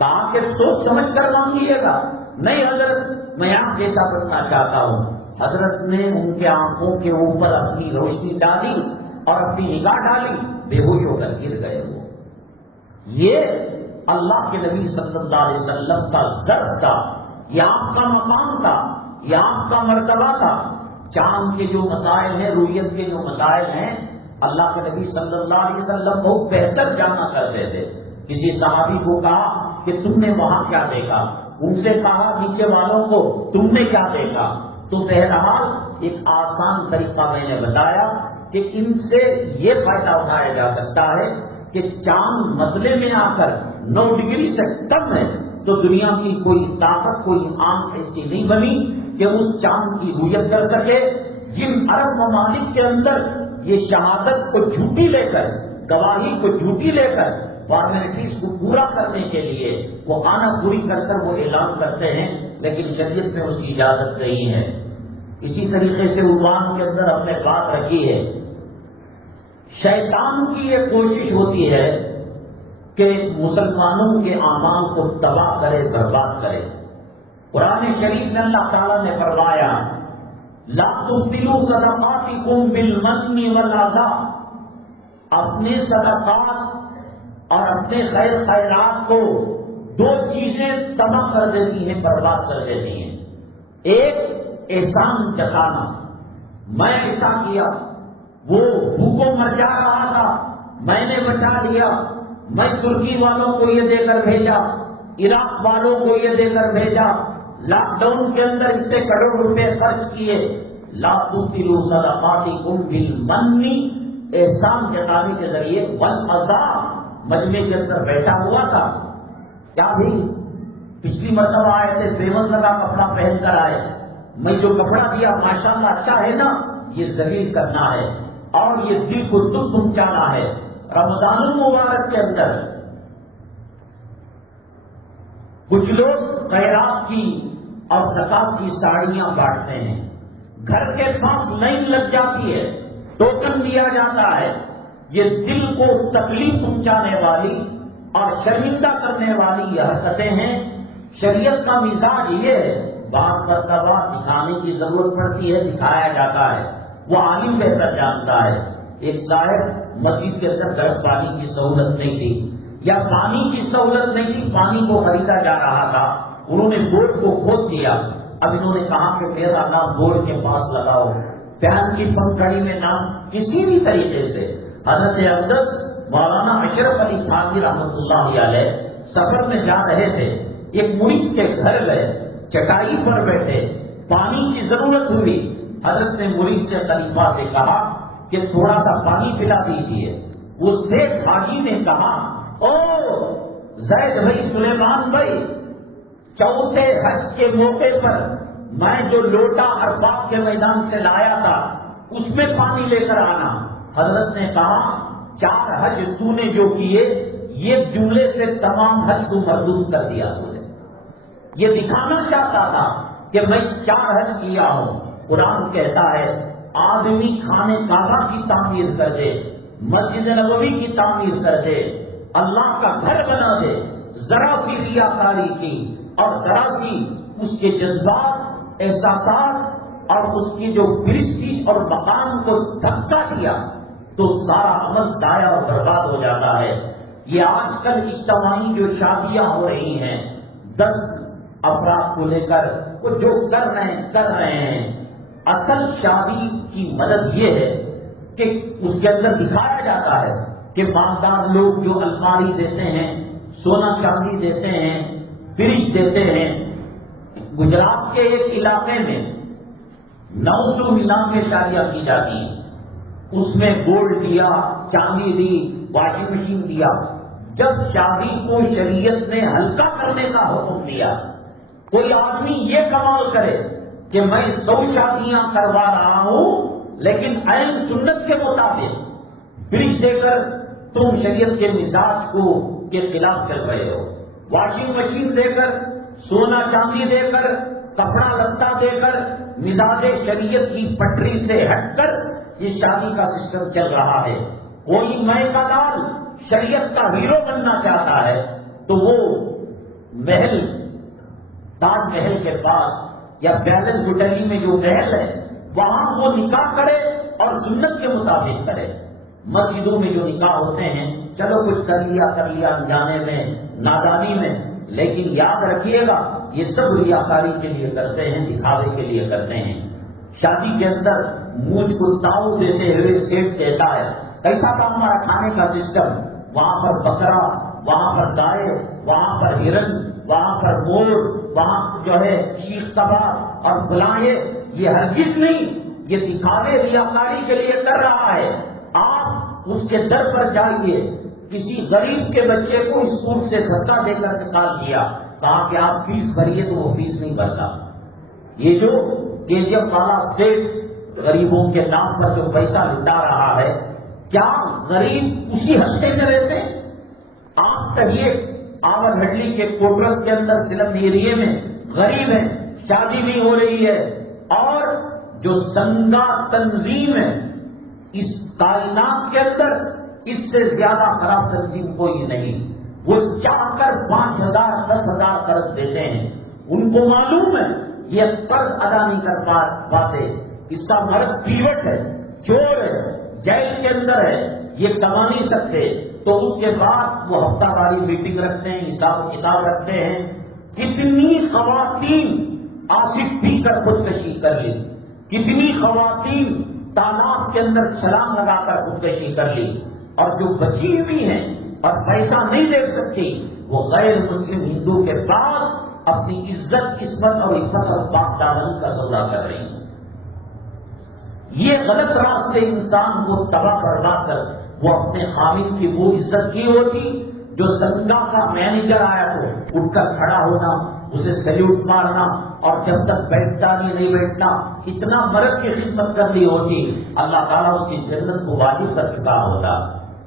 کہا کہ سوچ سمجھ کر مانگیے گا۔ نہیں حضرت میں آپ جیسا بننا چاہتا ہوں۔ حضرت نے ان کے آنکھوں کے اوپر اپنی روشنی ڈالی اور اپنی نگاہ ڈالی، بے ہوش ہو کر گر گئے وہ۔ یہ اللہ کے نبی صلی اللہ علیہ وسلم کا ضرب تھا، یہ آپ کا مقام تھا، یہ آپ کا مرتبہ تھا۔ چاند کے جو مسائل ہیں، رویت کے جو مسائل ہیں، اللہ کے نبی صلی اللہ علیہ وسلم بہت بہتر جانا کرتے تھے۔ کسی صحابی کو کہا کہ تم نے وہاں کیا دیکھا، ان سے کہا نیچے والوں کو تم نے کیا دیکھا، تو بہرحال ایک آسان طریقہ میں نے بتایا کہ ان سے یہ فائدہ اٹھایا جا سکتا ہے کہ چاند مطلع میں آ کر 9 ڈگری سے کم ہے تو دنیا کی کوئی طاقت، کوئی آنکھ ایسی نہیں بنی کہ اس چاند کی رویت کر سکے۔ جن عرب ممالک کے اندر یہ شہادت کو جھوٹی لے کر، گواہی کو جھوٹی لے کر فارمیلٹیز کو پورا کرنے کے لیے وہ خانہ پوری کر کر وہ اعلان کرتے ہیں، لیکن شریعت میں اس کی اجازت نہیں ہے۔ اسی طریقے سے عنوان کے اندر ہم نے بات رکھی ہے، شیطان کی یہ کوشش ہوتی ہے کہ مسلمانوں کے اعمال کو تباہ کرے، برباد کرے۔ قرآن شریف میں اللہ تعالیٰ نے فرمایا لا تبطلوا صدقاتکم بالمن والعذا، اپنے صدقات اور اپنے خیر خیرات کو 2 چیزیں تباہ کر دیتی ہیں، برباد کر دیتی ہیں۔ ایک احسان جتانا، میں ایسا کیا، وہ بھوکوں مر جا رہا تھا، میں نے بچا لیا، میں ترکی والوں کو یہ دے کر بھیجا، عراق والوں کو یہ دے کر بھیجا، لاک ڈاؤن کے اندر اتنے کروڑ روپے خرچ کیے۔ لا تبطلوا صدقاتکم بالمن، احسان جتانے کے ذریعے، والعذا، مجمع کے اندر بیٹھا ہوا تھا، کیا بھی پچھلی مرتبہ آئے تھے، فیمس لگا کپڑا پہن کر آئے، میں جو کپڑا دیا ماشاءاللہ اچھا ہے نا، یہ ذلیل کرنا ہے اور یہ دل کو دکھ پہنچانا ہے۔ رمضان المبارک کے اندر کچھ لوگ خیرات کی اور زکات کی ساڑیاں بانٹتے ہیں، گھر کے پاس لائن لگ جاتی ہے، ٹوکن دیا جاتا ہے۔ یہ دل کو تکلیف پہنچانے والی اور شرمندہ کرنے والی یہ حرکتیں ہیں۔ شریعت کا مزاج یہ ہے، بات مرتبہ دکھانے کی ضرورت پڑتی ہے، دکھایا جاتا ہے، وہ عالم بہتر جانتا ہے۔ ایک صاحب مسجد کے اندر گرم پانی کی سہولت نہیں تھی یا پانی کی سہولت نہیں تھی، پانی کو خریدا جا رہا تھا، انہوں نے بورڈ کو کھود دیا۔ اب انہوں نے کہا کہ میرا نام بورڈ کے پاس لگاؤ، فین کی پنکھڑی میں نام، کسی بھی طریقے سے حضرت اقدس مولانا اشرف علی تھانوی رحمۃ اللہ علیہ سفر میں جا رہے تھے، ایک مرید کے گھر گئے، چٹائی پر بیٹھے، پانی کی ضرورت ہوئی، حضرت نے مرید سے خلیفہ سے کہا کہ تھوڑا سا پانی پلا دیجیے۔ اس سے حاجی نے کہا او زید بھائی، سلیمان بھائی، چوتھے حج کے موقع پر میں جو لوٹا عرفات کے میدان سے لایا تھا اس میں پانی لے کر آنا۔ حضرت نے کہا 4 حج تو نے جو کیے، یہ جملے سے تمام حج کو مردود کر دیا تو نے۔ یہ دکھانا چاہتا تھا کہ میں 4 حج کیا ہوں۔ قرآن کہتا ہے آدمی خانے کعبہ کی تعمیر کر دے، مسجد نبوی کی تعمیر کر دے، اللہ کا گھر بنا دے، ذرا سی ریاکاری کی اور ذرا سی اس کے جذبات، احساسات اور اس کی جو پرستی اور مقام کو دھکا دیا تو سارا عمل ضائع اور برباد ہو جاتا ہے۔ یہ آج کل اجتماعی جو شادیاں ہو رہی ہیں، 10 افراد کو لے کر وہ جو کر رہے ہیں، اصل شادی کی مدد یہ ہے کہ اس کے اندر دکھایا جاتا ہے کہ مالدار لوگ جو الماری دیتے ہیں، سونا چاندی دیتے ہیں، فریج دیتے ہیں۔ گجرات کے ایک علاقے میں 999 شادیاں کی جاتی ہیں، اس میں گولڈ دیا، چاندی دی، واشنگ مشین دیا۔ جب شادی کو شریعت نے ہلکا کرنے کا حکم دیا، کوئی آدمی یہ کمال کرے کہ میں 100 شادیاں کروا رہا ہوں لیکن عین سنت کے مطابق، فریج دے کر تم شریعت کے مزاج کو کے خلاف چل رہے ہو، واشنگ مشین دے کر، سونا چاندی دے کر، کپڑا لتا دے کر، مزاج شریعت کی پٹری سے ہٹ کر یہ شادی کا سسٹم چل رہا ہے۔ کوئی مہکا دار شریعت کا ہیرو بننا چاہتا ہے تو وہ محل، تاج محل کے پاس یا بیلنس ہوٹل میں جو محل ہے وہاں وہ نکاح کرے اور سنت کے مطابق کرے۔ مسجدوں میں جو نکاح ہوتے ہیں، چلو کچھ کر لیا انجانے میں، نادانی میں، لیکن یاد رکھیے گا یہ سب ریاکاری کے لیے کرتے ہیں، دکھاوے کے لیے کرتے ہیں۔ شادی کے اندر مونچھ کو تاؤ دیتے ہوئے سیٹ کہتا ہے کیسا تھا ہمارا کھانے کا سسٹم، وہاں پر بکرا، وہاں پر گائے، وہاں پر ہرن، وہاں پر مور، وہاں جو ہے شیخ کباب اور فلاں، یہ ہرگز نہیں، یہ دکھاوے ریاکاری کے لیے کر رہا ہے۔ آپ اس کے در پر جائیے، کسی غریب کے بچے کو اسکول سے دھکا دے کر نکال دیا، کہا کہ آپ فیس بھریے، تو وہ فیس نہیں بھرتا۔ یہ جو KGF والا سیٹ غریبوں کے نام پر جو پیسہ لٹا رہا ہے، کیا غریب اسی ہفتے میں رہتے؟ آپ کہیے آور ہڈلی کے کوٹرس کے اندر سلم ایریے میں غریب ہیں، شادی بھی ہو رہی ہے، اور جو سنگا تنظیم ہے اس کائنات کے اندر اس سے زیادہ خراب تنظیم کوئی نہیں، وہ چاہ کر 5,000 10,000 قرض دیتے ہیں، ان کو معلوم ہے یہ قرض ادا نہیں کر پاتے، اس کا مرد پیوٹ ہے، چور ہے، جیل کے اندر ہے، یہ کما نہیں سکتے، تو اس کے بعد وہ ہفتہ واری میٹنگ رکھتے ہیں، حساب و کتاب رکھتے ہیں۔ کتنی خواتین آصف پی کر خودکشی کر لی، کتنی خواتین تالاب کے اندر چھلانگ لگا کر خودکشی کر لی، اور جو بچی ہوئی ہیں اور پیسہ نہیں دے سکتی، وہ غیر مسلم ہندو کے پاس اپنی عزت، عصمت اور عفت اور پاک دامنی کا سودا کر رہی ہیں۔ یہ غلط راستے انسان کو تباہ کروا کر وہ اپنے خامد کی وہ عزت کی ہوتی جو سنگا کا مینیجر آیا تو اٹھ کر کھڑا ہونا، اسے سیلوٹ مارنا، اور جب تک بیٹھتا نہیں بیٹھنا، اتنا مرد کی خدمت کر لی ہوتی، اللہ تعالیٰ اس کی جنت کو واجب کر چکا ہوتا۔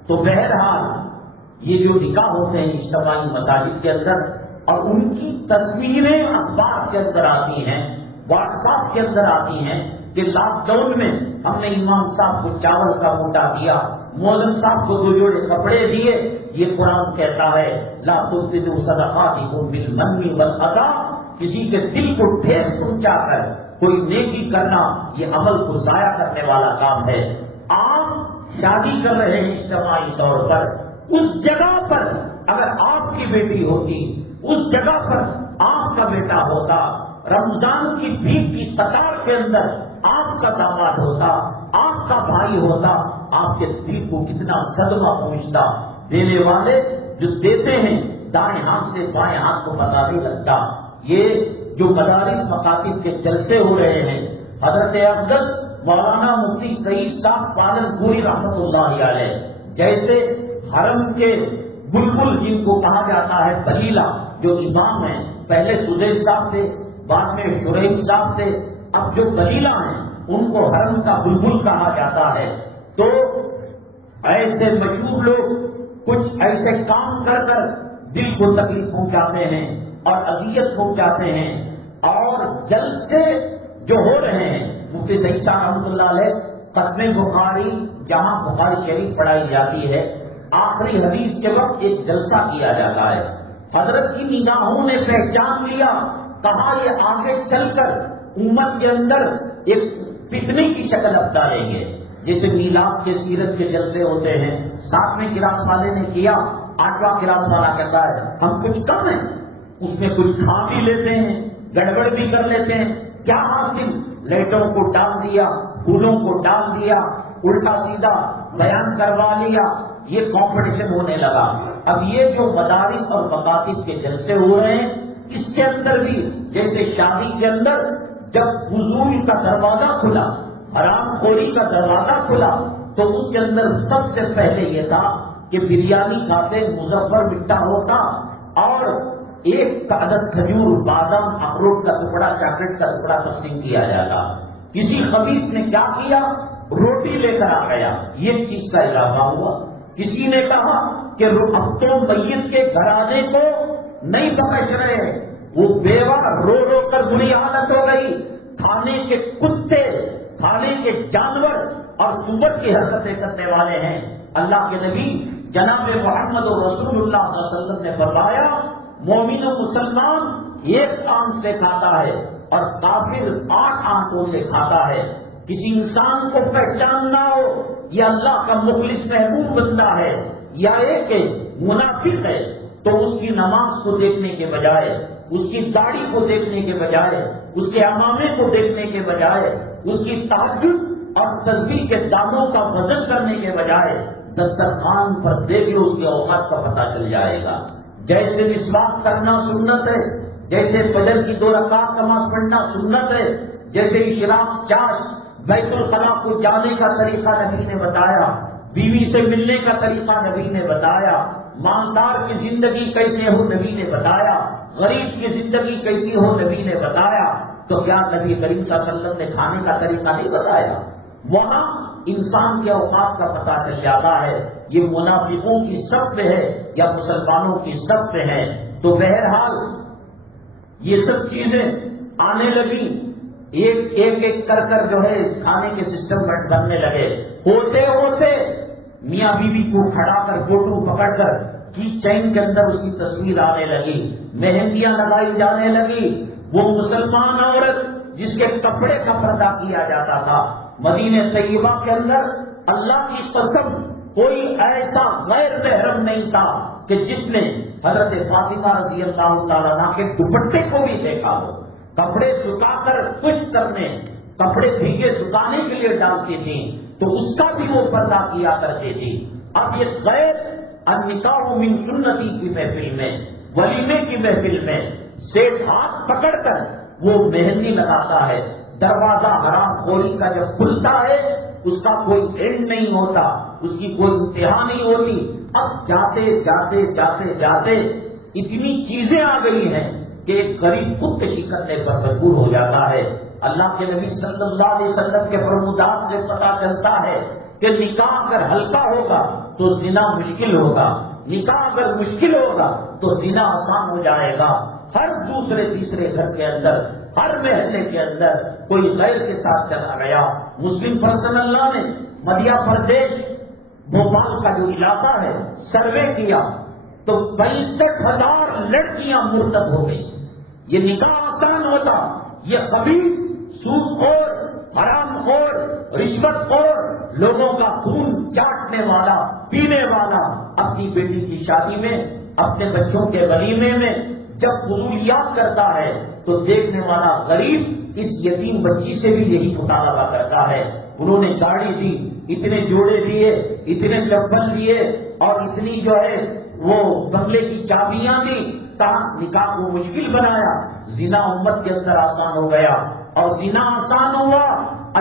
تو بہرحال یہ جو نکاح ہوتے ہیں اجتماعی مساجد کے اندر، اور ان کی تصویریں اخبار کے اندر آتی ہیں، واٹس ایپ کے اندر آتی ہیں کہ لاک ڈاؤن میں ہم نے امام صاحب کو چاول کا موٹا دیا، مولم صاحب کو 2 جوڑے کپڑے دیے۔ یہ قرآن کہتا ہے لا تبطلوا صدقاتکم بالمن والأذى، کسی کے دل کو ٹھیس پہنچا کر کوئی نیکی کرنا یہ عمل کو ضائع کرنے والا کام ہے۔ آپ شادی کر رہے ہیں اجتماعی طور پر، اس جگہ پر اگر آپ کی بیٹی ہوتی، اس جگہ پر آپ کا بیٹا ہوتا، رمضان کی بھیک کی قطار کے اندر آپ کا داماد ہوتا، آپ کا بھائی ہوتا، آپ کے دل کو کتنا صدمہ پہنچتا۔ دینے والے جو دیتے ہیں دائیں ہاتھ سے بائیں ہاتھ کو پتہ نہیں لگتا۔ یہ جو مدارس مکاتب کے جلسے ہو رہے ہیں، حضرت اقدس مولانا مفتی سعید صاحب پالن پوری رحمت اللہ علیہ جیسے حرم کے بلبل جن کو کہا جاتا ہے بلیلہ، جو امام ہیں، پہلے سدیش صاحب تھے، بعد میں شریف صاحب تھے، اب جو بلیلہ ہیں ان کو حرم کا بلبل کہا جاتا ہے۔ تو ایسے مشہور لوگ کچھ ایسے کام کر کر دل کو تکلیف پہنچاتے ہیں اور اذیت پہنچاتے ہیں، اور جلسے جو ہو رہے ہیں، مفتی سعید صاحب رحمۃ اللہ علیہ ختم بخاری جہاں بخاری شریف پڑھائی جاتی ہے، آخری حدیث کے وقت ایک جلسہ کیا جاتا ہے، حضرت کی نگاہوں نے پہچان لیا، کہا یہ آگے چل کر امت کے اندر ایک فتنے کی شکل اپنائیں گے، جیسے میلاد کے سیرت کے جلسے ہوتے ہیں، 7ویں کلاس والے نے کیا، 8واں کلاس والا کہتا ہے ہم کچھ کم ہیں، اس میں کچھ کھا بھی لیتے ہیں، گڑبڑ بھی کر لیتے ہیں، کیا حاصل، لائٹوں کو ڈال دیا، پھولوں کو ڈال دیا، الٹا سیدھا بیان کروا لیا، یہ کمپٹیشن ہونے لگا۔ اب یہ جو مدارس اور مکاتب کے جلسے ہو رہے ہیں، اس کے اندر بھی جیسے شادی کے اندر جب فضول کا دروازہ کھلا، حرام خوری کا دروازہ کھلا، تو اس کے اندر سب سے پہلے یہ تھا کہ بریانی کھاتے مظفر مٹھا ہوتا، اور ایک عدد کھجور، بادام، اخروٹ کا ٹکڑا، چاکلیٹ کا ٹکڑا تقسیم کیا جاتا۔ کسی خبیث نے کیا کیا، روٹی لے کر آ گیا، یہ چیز کا اضافہ ہوا۔ کسی نے کہا کہ اب تو میت کے گھرانے کو نہیں بخش رہے، وہ بیوہ رو رو کر بری حالت ہو گئی، کھانے کے کتے، کھانے کے جانور اور سور کی حرکتیں کرنے والے ہیں۔ اللہ کے نبی جناب محمد رسول اللہ صلی اللہ علیہ وسلم نے فرمایا مومن و مسلمان ایک آنکھ سے کھاتا ہے اور کافر 8 آنکھوں سے کھاتا ہے۔ کسی انسان کو پہچاننا ہو یہ اللہ کا مخلص محبوب بندہ ہے یا ایک منافق ہے، تو اس کی نماز کو دیکھنے کے بجائے، اس کی داڑھی کو دیکھنے کے بجائے، اس کے امامے کو دیکھنے کے بجائے، اس کی تہجد اور تسبیح کے دانوں کا وزن کرنے کے بجائے دسترخوان پر دیکھ لو، اس کی اوقات کا پتہ چل جائے گا۔ جیسے مسواک کرنا سنت ہے، جیسے فجر کی 2 رکعت نماز پڑھنا سنت ہے، جیسے اشراق چاش بیت الخلاء کو جانے کا طریقہ نبی نے بتایا، بیوی سے ملنے کا طریقہ نبی نے بتایا، مالدار کی زندگی کیسے ہو نبی نے بتایا، غریب کی زندگی کیسی ہو نبی نے بتایا، تو کیا نبی کریم صلی اللہ علیہ وسلم نے کھانے کا طریقہ نہیں بتایا؟ وہاں انسان کے اوقات کا پتہ چل جاتا ہے یہ منافقوں کی صف ہے یا مسلمانوں کی صف ہے۔ تو بہرحال یہ سب چیزیں آنے لگی، ایک کر جو ہے کھانے کے سسٹم بننے لگے، ہوتے ہوتے میاں بیوی کو کھڑا کر فوٹو پکڑ کر کی چین کے اندر اس کی تصویر آنے لگی، مہندیاں لگائی جانے لگی۔ وہ مسلمان عورت جس کے کپڑے کا پردہ کیا جاتا تھا، مدینہ طیبہ کے اندر اللہ کی قسم کوئی ایسا غیر محرم نہیں تھا کہ جس نے حضرت فاطمہ رضی اللہ تعالیٰ عنہا کے دوپٹے کو بھی دیکھا ہو۔ کپڑے سکھا کر خشک کرنے، کپڑے بھیگے سکھانے کے لیے ڈالتی تھی تو اس کا بھی وہ پردہ کیا کرتی تھی۔ اب یہ غیر النکاح من سنتی کی محفل میں، ولیمے کی محفل میں سیٹ ہاتھ پکڑ کر وہ مہندی لگاتا ہے۔ دروازہ حرام خوری کا جب کھلتا ہے اس کا کوئی اینڈ نہیں ہوتا، اس کی کوئی انتہا نہیں ہوتی۔ اب جاتے جاتے جاتے جاتے اتنی چیزیں آ گئی ہیں کہ ایک غریب خودکشی کرنے پر مجبور ہو جاتا ہے۔ اللہ کے نبی صلی اللہ علیہ وسلم کے فرمودات سے پتہ چلتا ہے کہ نکاح اگر ہلکا ہوگا تو زنا مشکل ہوگا، نکاح اگر مشکل ہوگا تو زنا آسان ہو جائے گا۔ ہر دوسرے تیسرے گھر کے اندر، ہر محلے کے اندر کوئی غیر کے ساتھ چلا گیا۔ مسلم پرسنل اللہ نے مدھیہ پردیش بھوپال کا جو علاقہ ہے سروے کیا تو 65,000 لڑکیاں مرتد ہو گئی۔ یہ نکاح آسان ہوتا، یہ خبیث، سود خور، حرام خور، رشوت خور، لوگوں کا خون چاٹنے والا، پینے والا اپنی بیٹی کی شادی میں، اپنے بچوں کے ولیمے میں جب فضولیات کرتا ہے تو دیکھنے والا غریب اس یتیم بچی سے بھی یہی مطالبہ کرتا ہے۔ انہوں نے گاڑی دی، اتنے جوڑے دیے، اتنے چپل دیے اور اتنی جو ہے وہ بنگلے کی چابیاں دی، کہاں نکاح کو مشکل بنایا۔ زنا امت کے اندر آسان ہو گیا، اور زنا آسان ہوا۔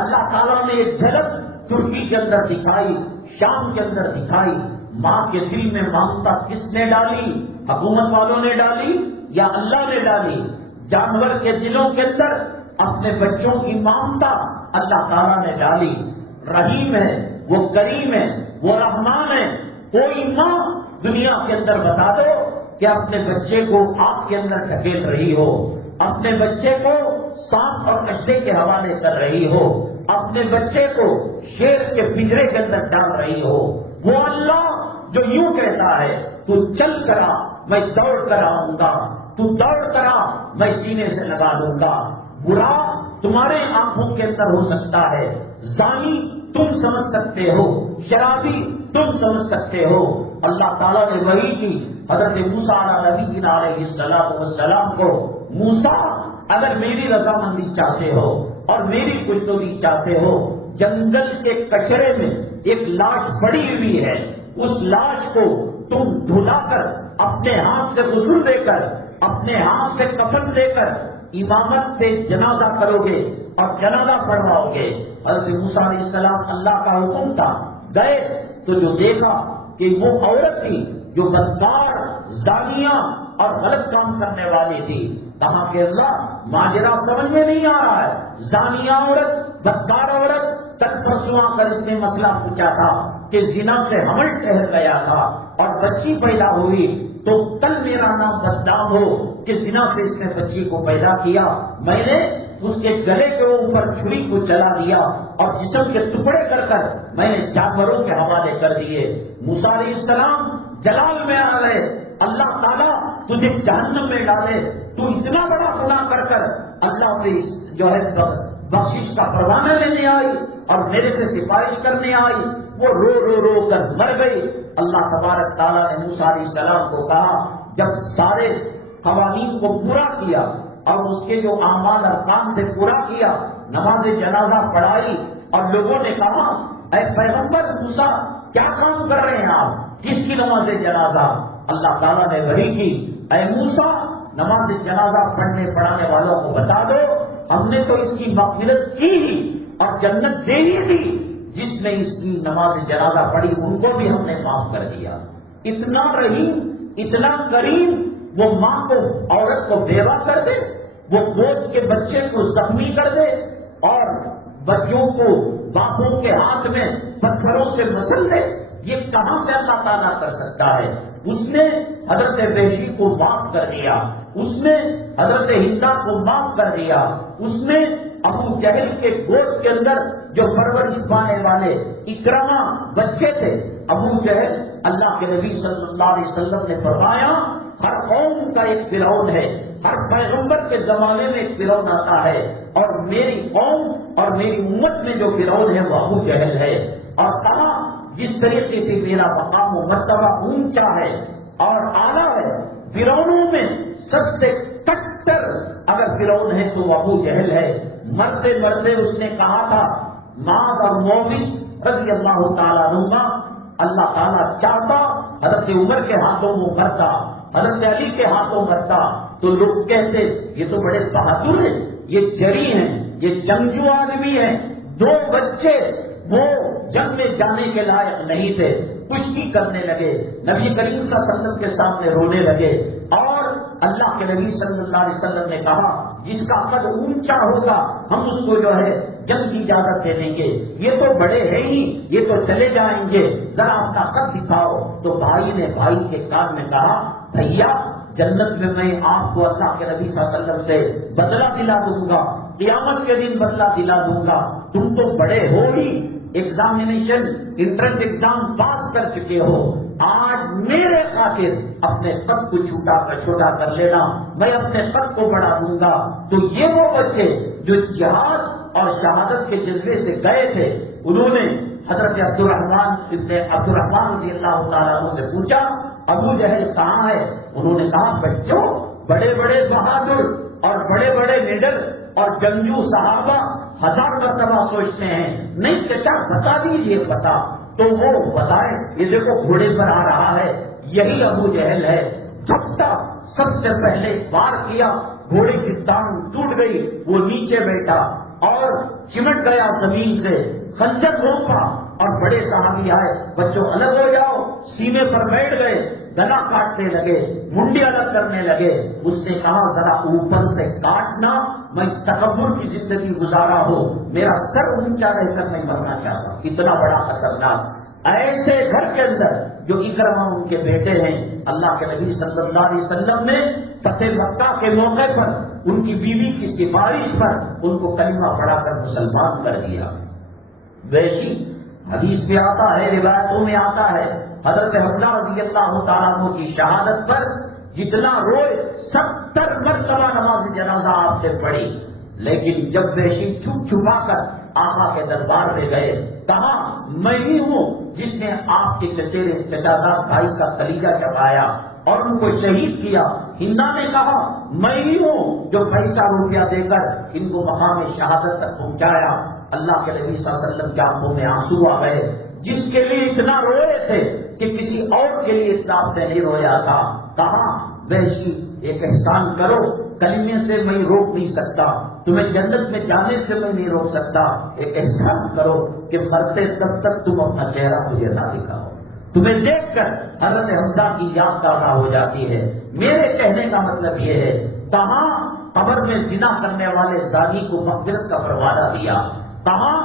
اللہ تعالیٰ نے ایک جھلک ترکی کے اندر دکھائی، شام کے اندر دکھائی۔ ماں کے دل میں ممتا کس نے ڈالی؟ حکومت والوں نے ڈالی یا اللہ نے ڈالی؟ جانور کے دلوں کے اندر اپنے بچوں کی ممتا اللہ تعالیٰ نے ڈالی۔ رحیم ہے، وہ کریم ہے، وہ رحمان ہے۔ کوئی ماں دنیا کے اندر بتا دو کہ اپنے بچے کو آگ کے اندر ڈھکیل رہی ہو، اپنے بچے کو سانپ اور اشدے کے حوالے کر رہی ہو، اپنے بچے کو شیر کے پنجرے کے اندر ڈال رہی ہو۔ وہ اللہ جو یوں کہتا ہے تو چل کرا میں دوڑ کر آؤں گا، تو دوڑ کرا میں سینے سے لگا دوں گا۔ برا تمہارے آنکھوں کے اندر ہو سکتا ہے، زانی تم سمجھ سکتے ہو، شرابی تم سمجھ سکتے ہو۔ اللہ تعالیٰ نے وحی کی حضرت موسیٰ علیہ السلام کو، موسیٰ اگر میری رضامندی چاہتے ہو اور میری خوشنودی چاہتے ہو، جنگل کے کچرے میں ایک لاش پڑی ہوئی ہے، اس لاش کو تم دھلا کر اپنے ہاتھ سے غسل دے کر، اپنے ہاتھ سے کفن دے کر امامت سے جنازہ کرو گے اور جنازہ پڑھواؤ گے۔ حضرت موسیٰ علیہ السلام اللہ کا حکم تھا، گئے تو جو دیکھا کہ وہ عورت تھی جو بدکار، زانیہ اور غلط کام کرنے والی تھی۔ کہا کہ اللہ ماجرا سمجھ میں نہیں آ رہا ہے، زانیہ عورت، بدکار عورت، تک پرسوں آ کر اس نے مسئلہ پوچھا تھا کہ زنا سے حمل ٹھہر گیا تھا اور بچی پیدا ہوئی، تو کل میرا نام بدنام ہو کہ زنا سے اس نے بچی کو پیدا کیا۔ میں نے اس کے گلے کے اوپر چھری کو چلا دیا اور جسم کے ٹکڑے کر کر میں نے جانوروں کے حوالے کر دیے۔ موسیٰ علیہ السلام جلال میں آ گئے، اللہ تعالیٰ تجھے جہنم میں ڈالے، تو اتنا بڑا گناہ کر کر اللہ سے جو ہے بخشش کا پروانہ لینے آئی اور میرے سے سفارش کرنے آئی۔ وہ رو رو رو کر مر گئی۔ اللہ تبارک تعالیٰ نے موسیٰ علیہ السلام کو کہا، جب سارے قوانین کو پورا کیا اور اس کے جو اعمال ارکان سے پورا کیا، نماز جنازہ پڑھائی اور لوگوں نے کہا اے پیغمبر موسیٰ کیا کام کر رہے ہیں آپ، کس کی نماز جنازہ؟ اللہ تعالیٰ نے وحی کی، اے موسیٰ نماز جنازہ پڑھانے والوں کو بتا دو ہم نے تو اس کی مغفرت کی ہی اور جنت دے ہی دی، جس نے اس کی نماز جنازہ پڑھی ان کو بھی ہم نے معاف کر دیا۔ اتنا رحیم، اتنا کریم، وہ ماں کو، عورت کو بیوہ کر دے، وہ گود کے بچے کو زخمی کر دے اور بچوں کو باپوں کے ہاتھ میں پتھروں سے مسل دے، یہ کہاں سے اللہ تعالیٰ کر سکتا ہے؟ اس نے حضرت وحشی کو معاف کر دیا، اس نے حضرت ہندا کو معاف کر دیا، اس نے ابو جہل کے گود کے اندر جو پرورش پانے والے اکرما بچے تھے، ابو جہل، اللہ کے نبی صلی اللہ علیہ وسلم نے فرمایا ہر قوم کا ایک فرعون ہے، ہر پیغمبر کے زمانے میں ایک فرعون آتا ہے، اور میری قوم اور میری امت میں جو فرعون ہے وہ ابو جہل ہے۔ اور کہا جس طریقے سے میرا مقام و مرتبہ اونچا ہے اور اعلیٰ ہے، فرعونوں میں سب سے کٹر اگر فرعون ہے تو وہ ابو جہل ہے۔ مرتے مرتے اس نے کہا تھا معاذ اور مومس رضی اللہ تعالیٰ عنہ، اللہ تعالیٰ چاہتا حضرت عمر کے ہاتھوں میں مرتا، حضرت علی کے ہاتھوں مرتا تو لوگ کہتے یہ تو بڑے بہادر ہیں، یہ جری ہیں، یہ جنگجو آدمی ہیں۔ دو بچے وہ جنگ میں جانے کے لائق نہیں تھے، کشتی کرنے لگے، نبی کریم صلی اللہ علیہ وسلم کے سامنے رونے لگے، اور اللہ کے نبی صلی اللہ علیہ وسلم نے کہا جس کا قد اونچا ہوگا ہم اس کو جو ہے جنگ کی اجازت دے دیں گے، یہ تو بڑے ہیں ہی، یہ تو چلے جائیں گے، ذرا اپنا قد دکھاؤ۔ تو بھائی نے بھائی کے کان میں کہا بھیا جنت میں آپ کو اللہ کے نبی صلی اللہ علیہ وسلم سے بدلہ دلا دوں گا، قیامت کے دن بدلہ دلا دوں گا، تم تو بڑے ہو ہی، ایگزامینیشن انٹرنس ایگزام پاس کر چکے ہو، آج میرے خاطر اپنے قد کو چھوٹا کر لینا، میں اپنے قد کو بڑھا دوں گا۔ تو یہ وہ بچے جو جہاد اور شہادت کے جذبے سے گئے تھے، انہوں نے حضرت عبد الرحمن رضی اللہ تعالیٰ عنہ سے پوچھا ابو جہل کہاں ہے؟ انہوں نے کہا بچوں بڑے بڑے بہادر اور بڑے بڑے لیڈر اور جنگجو صحابہ 1000 مرتبہ سوچتے ہیں نہیں چچا بتا دیجیے پتا، تو وہ بتائے یہ دیکھو گھوڑے پر آ رہا ہے، یہی ابو جہل ہے۔ جھپٹا سب سے پہلے وار کیا، گھوڑے کی ٹانگ ٹوٹ گئی، وہ نیچے بیٹھا اور چمٹ گیا زمین سے، خنجر روکا اور بڑے صحابی آئے، بچوں الگ ہو جاؤ، سینے پر بیٹھ گئے، گلا کاٹنے لگے، منڈی الگ کرنے لگے۔ اس نے کہا ذرا اوپر سے کاٹنا، میں تکبر کی زندگی گزارا ہو، میرا سر اونچا رہ کر میں مرنا چاہتا ہوں، اتنا بڑا خطرناک۔ ایسے گھر کے اندر جو اکرما ان کے بیٹے ہیں، اللہ کے نبی صلی اللہ علیہ وسلم نے فتح مکہ کے موقع پر ان کی بیوی کی سفارش پر ان کو کلمہ پڑھا کر مسلمان کر دیا۔ ویسی حدیث میں آتا ہے، روایتوں میں آتا ہے، حضرت حمزہ رضی اللہ تعالیٰ عنہ کی شہادت پر جتنا روئے 70 مرتبہ نماز جنازہ آپ نے پڑھی، لیکن جب ویشی چھپ چھپا کر آقا کے دربار میں گئے، کہا میں ہی ہوں جس نے آپ کے چچا زاد بھائی کا کلیجہ چبایا اور ان کو شہید کیا۔ ہندا نے کہا میں ہی ہوں جو پیسہ روپیہ دے کر ان کو مقام شہادت تک پہنچایا۔ اللہ کے نبی صلی اللہ علیہ وسلم کے آنکھوں میں آنسو آ گئے، جس کے لیے اتنا روئے تھے کہ کسی اور کے لیے اتنا آپ نے نہیں رویا تھا۔ کہا وحشی ایک احسان کرو، کلمے سے میں روک نہیں سکتا، تمہیں جنت میں جانے سے میں نہیں روک سکتا، ایک احسان کرو کہ مرتے تب تک تم اپنا چہرہ مجھے نہ دکھاؤ، تمہیں دیکھ کر حضرت حمزہ کی یاد تازہ ہو جاتی ہے۔ میرے کہنے کا مطلب یہ ہے، کہاں قبر میں زنا کرنے والے زانی کو مغفرت کا پروانہ دیا، کہاں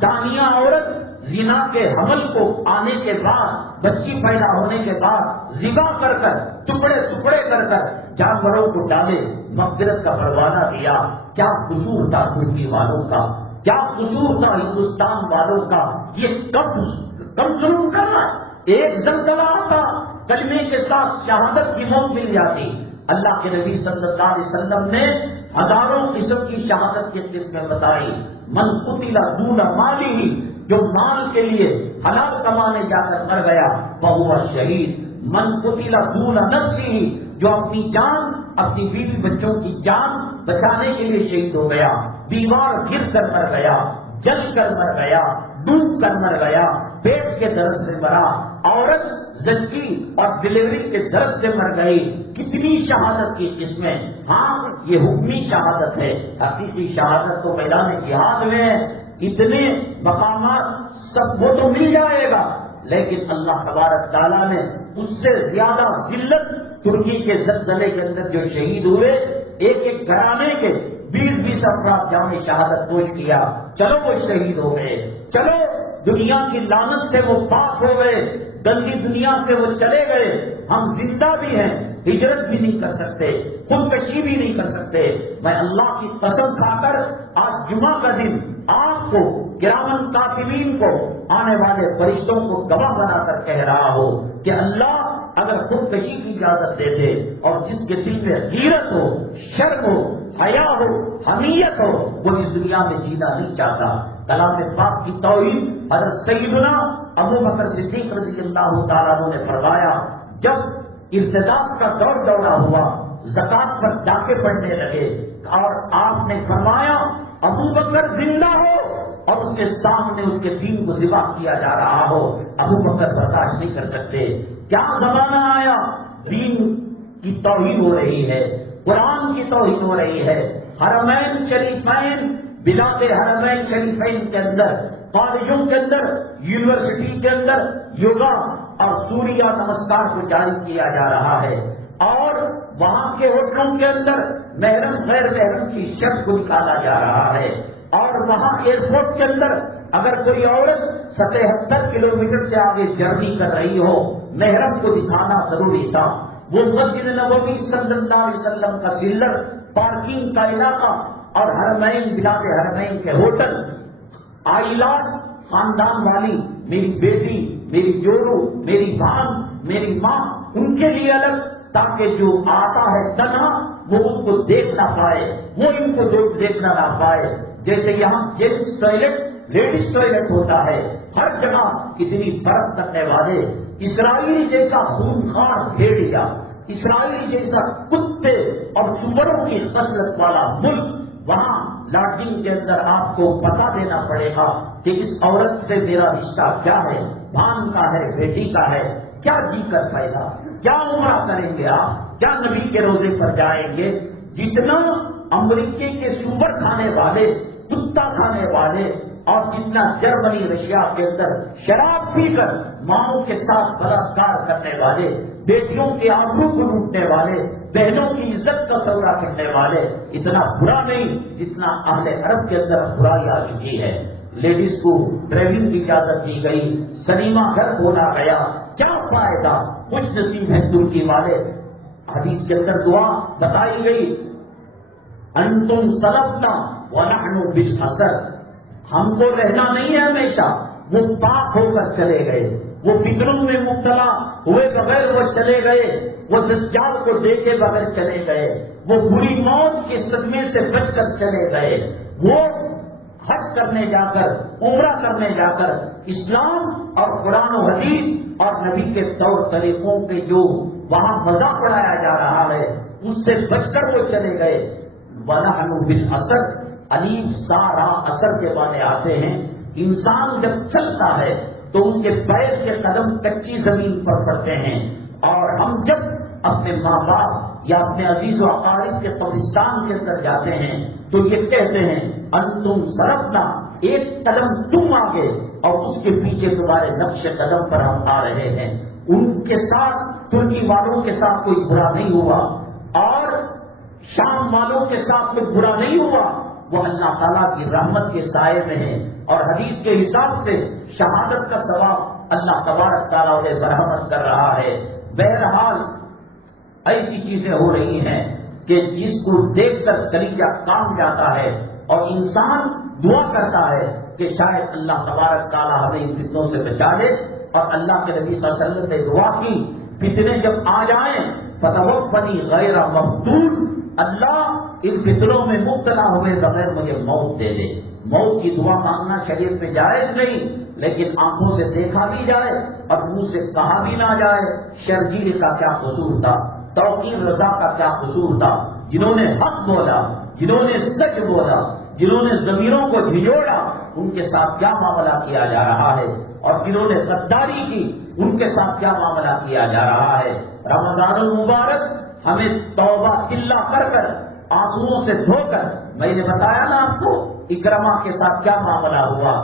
زانیہ عورت زنا کے حمل کو آنے کے بعد، بچی پیدا ہونے کے بعد ذبح کر کر ٹکڑے ٹکڑے کر کر جانوروں کو ڈالے، مغفرت کا پروانہ دیا۔ کیا قصور تھا ترکی والوں کا، کیا قصور تھا ہندوستان والوں کا؟ یہ کم ظلم کرنا، ایک زلزلہ آتا کلمے کے ساتھ شہادت کی موت مل جاتی۔ اللہ کے نبی صلی اللہ علیہ وسلم نے ہزاروں قسم کی شہادت کی قسمیں بتائی۔ من قتل دون مالی، جو مال کے لیے حلال کمانے جا کر مر گیا فہو شہید۔ من قتل دون نفسی، جو اپنی جان، اپنی بیوی بچوں کی جان بچانے کے لیے شہید ہو گیا، دیوار گر کر مر گیا، جل کر مر گیا، ڈوب کر مر گیا، پیٹ کے درد سے مرا، عورت زچگی اور ڈلیوری کے درد سے مر گئی. کتنی شہادت کی قسمیں. ہاں یہ حکمی شہادت ہے، حقیقی شہادت تو میدان جہاد میں ہے. اتنے مقامات سب وہ تو مل جائے گا، لیکن اللہ تبارک تعالیٰ نے اس سے زیادہ ذلت ترکی کے زلزلے کے اندر جو شہید ہوئے، ایک ایک گھرانے کے 20-20 افراد جامع شہادت پوش کیا. چلو وہ شہید ہو گئے، چلو دنیا کی لعنت سے وہ پاک ہو گئے، گندی دنیا سے وہ چلے گئے. ہم زندہ بھی ہیں، ہجرت بھی نہیں کر سکتے، خودکشی بھی نہیں کر سکتے. میں اللہ کی قسم کھا کر آج جمعہ کا دن آپ کو، کرامن کاتبین کو، آنے والے فرشتوں کو گواہ بنا کر کہہ رہا ہو کہ اللہ اگر خودکشی کی اجازت دے دے اور جس کے دل میں غیرت ہو، شرم ہو، حیا ہو، حمیت ہو، وہ اس دنیا میں جینا نہیں چاہتا. کلام پاک کی توہین حضرت سیدنا ابو بکر صدیق رضی اللہ تعالیٰ عنہ نے فرمایا، جب ارتداد کا دور دورہ ہوا، زکات پر ڈاکے پڑنے لگے اور آپ نے فرمایا ابو بکر زندہ ہو اور اس کے سامنے اس کے دین کو ذبح کیا جا رہا ہو، ابو بکر برداشت نہیں کر سکتے. کیا زمانہ آیا، دین کی توہین ہو رہی ہے، قرآن کی توہین ہو رہی ہے. حرمین شریفین، بلاد حرمین شریفین کے اندر، کالجوں کے اندر، یونیورسٹی کے اندر یوگا اور سوریہ نمسکار کو جاری کیا جا رہا ہے، اور وہاں کے ہوٹلوں کے اندر محرم غیر محرم کی شرط کو نکالا جا رہا ہے، اور وہاں ایئرپورٹ کے اندر اگر کوئی عورت 77 کلومیٹر سے آگے جرنی کر رہی ہو، محرم کو دکھانا ضروری تھا. وہ مسجد نبوی صلی اللہ علیہ وسلم کا سلر، پارکنگ کا علاقہ اور حرمین، بلاد حرمین کے ہوٹل، عائلات، خاندان والی، میری بیٹی، میری جوڑو، میری بہن، میری ماں، ان کے لیے الگ، تاکہ جو آتا ہے تنہا وہ اس کو دیکھ نہ پائے، وہ ان کو دیکھنا نہ پائے. جیسے یہاں جینٹس ٹوائلٹ، لیڈیز ٹوائلٹ ہوتا ہے، ہر جگہ اتنی فرق کرنے والے، اسرائیل جیسا خونخوار بھیڑیا، اسرائیل جیسا کتے اور سوروں کی خصلت والا ملک، وہاں لاٹرین کے اندر آپ کو بتا دینا پڑے گا کہ اس عورت سے میرا رشتہ کیا ہے، بھان کا ہے، بیٹی کا ہے. کیا جی کر پائے گا، کیا عمرہ کریں گے آپ، کیا نبی کے روزے پر جائیں گے؟ جتنا امریکہ کے سور کھانے والے، کتا کھانے والے، اور جتنا جرمنی، رشیا کے اندر شراب پی کر ماؤں کے ساتھ بلاತ್ಕಾರ کرنے والے، بیٹیوں کے آبرو کو لوٹنے والے، بہنوں کی عزت کا سودا کرنے والے، اتنا برا نہیں جتنا اہل عرب کے اندر برائی آ چکی ہے. لیڈیز کو ڈرائیونگ کی اجازت دی گئی، سنیما گھر کھولا گیا. کیا فائدہ؟ خوش نصیب ہے ترکی والے. حدیث کے اندر دعا بتائی گئی، انتم سلفنا ونحن بالاثر، ہم کو رہنا نہیں ہے ہمیشہ. وہ پاک ہو کر چلے گئے، وہ فکروں میں مبتلا ہوئے بغیر وہ چلے گئے، وہ دجال کو دیکھے بغیر چلے گئے، وہ بری موت کے صدمے سے بچ کر چلے گئے. وہ حج کرنے جا کر، عمرہ کرنے جا کر اسلام اور قرآن و حدیث اور نبی کے طور طریقوں کے جو وہاں مذاق اڑایا جا رہا ہے اس سے بچ کر وہ چلے گئے. وَنَحْنُ بِالْأَثَرِ، الف سارا اثر کے معنی آتے ہیں. انسان جب چلتا ہے تو اس کے پیر کے قدم کچی زمین پر پڑتے ہیں، اور ہم جب اپنے ماں باپ یا اپنے عزیز و اقارب کے قبرستان کے اندر جاتے ہیں تو یہ کہتے ہیں انتم سرفنا، ایک قدم تم آگے اور اس کے پیچھے تمہارے نقش قدم پر ہم آ رہے ہیں. ان کے ساتھ، ترکی والوں کے ساتھ کوئی برا نہیں ہوا اور شام والوں کے ساتھ کوئی برا نہیں ہوا. وہ اللہ تعالیٰ کی رحمت کے سائے میں ہیں، اور حدیث کے حساب سے شہادت کا ثواب اللہ تبارک تعالیٰ انہیں برہمت کر رہا ہے. بہرحال ایسی چیزیں ہو رہی ہیں کہ جس کو دیکھ کر کلیجہ کام جاتا ہے، اور انسان دعا کرتا ہے کہ شاید اللہ تبارک تعالیٰ ہمیں ان فتنوں سے بچا لے. اور اللہ کے نبی صلی اللہ علیہ وسلم نے دعا کی، فتنے جب آ جائیں فتوفنی غیر مفتون، اللہ ان فتنوں میں مبتلا ہوئے بغیر مجھے موت دے دے. موت کی دعا مانگنا شریعت میں جائز نہیں، لیکن آنکھوں سے دیکھا بھی جائے اور منہ سے کہا بھی نہ جائے. شرجیل کا کیا قصور تھا، توقیر رضا کا کیا قصور تھا، جنہوں نے حق بولا، جنہوں نے سچ بولا، جنہوں نے ضمیروں کو جھنجھوڑا ان کے ساتھ کیا معاملہ کیا جا رہا ہے، اور جنہوں نے غداری کی ان کے ساتھ کیا معاملہ کیا جا رہا ہے۔ رمضان المبارک ہمیں توبہ تلا کر کر آنسوؤں سے دھو کر، میں نے بتایا نا آپ کو اکرمہ کے ساتھ کیا معاملہ ہوا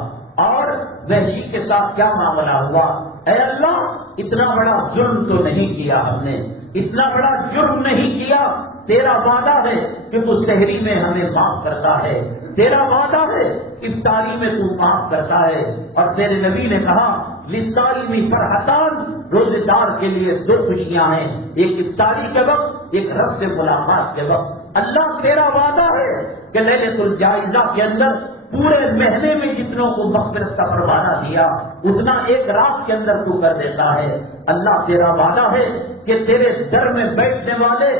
اور وحشی کے ساتھ کیا معاملہ ہوا۔ اے اللہ، اتنا بڑا ظلم تو نہیں کیا ہم نے، اتنا بڑا جرم نہیں کیا۔ تیرا وعدہ ہے کہ تو سحری میں ہمیں معاف کرتا ہے، تیرا وعدہ ہے افطاری میں تو معاف کرتا ہے، اور تیرے نبی نے کہا للصائم فرحتان، روزے دار کے لیے دو خوشیاں ہیں، ایک افطاری کے وقت، ایک رب سے ملاقات کے وقت۔ اللہ تیرا وعدہ ہے کہ لیلۃ الجائزہ کے اندر پورے مہینے میں جتنوں کو مغفرت کا پروانہ دیا اتنا ایک رات کے اندر تو کر دیتا ہے۔ اللہ تیرا وعدہ ہے کہ تیرے در میں بیٹھنے والے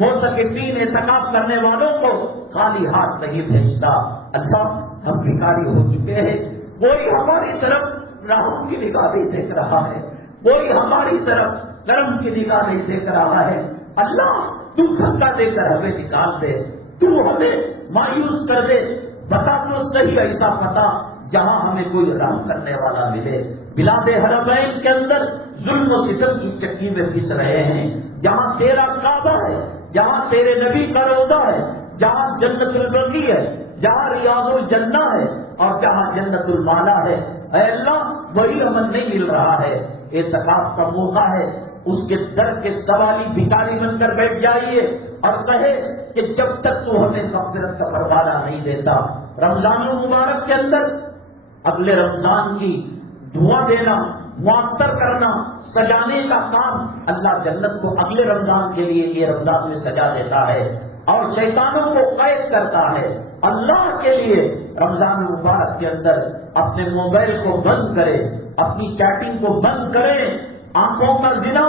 معتکفین اعتکاف کرنے والوں کو خالی ہاتھ نہیں بھیجتا۔ اللہ، ہم بھکاری ہو چکے ہیں، کوئی ہماری طرف رحم کی نگاہ نہیں دیکھ رہا ہے، کوئی ہماری طرف کرم کی نگاہ نہیں دیکھ رہا ہے۔ اللہ، تو دھکا دے کر ہمیں نکال دے، تو ہمیں مایوس کر دے۔ بتا تو صحیح ایسا پتا جہاں ہمیں کوئی رحم کرنے والا ملے۔ بلاد حرمین کے اندر ظلم و ستم کی چکی میں پس رہے ہیں، جہاں تیرا کعبہ ہے، جہاں تیرے نبی کا روضہ ہے، جہاں جنت البقیع ہے، جہاں ریاض الجنہ ہے، اور جہاں جنت المالا ہے۔ اے اللہ، وہی امن نہیں مل رہا ہے۔ اعتکاف کا موقع ہے، اس کے در کے سوالی بھکاری بن کر بیٹھ جائیے اور کہے کہ جب تک تو ہمیں مغفرت کا پروانہ نہیں دیتا۔ رمضان المبارک کے اندر اگلے رمضان کی دعا دینا، معطر کرنا، سجانے کا کام اللہ جنت کو اگلے رمضان کے لیے یہ رمضان میں سجا دیتا ہے اور شیطانوں کو قید کرتا ہے۔ اللہ کے لیے رمضان المبارک کے اندر اپنے موبائل کو بند کرے، اپنی چیٹنگ کو بند کرے، آنکھوں کا زنا،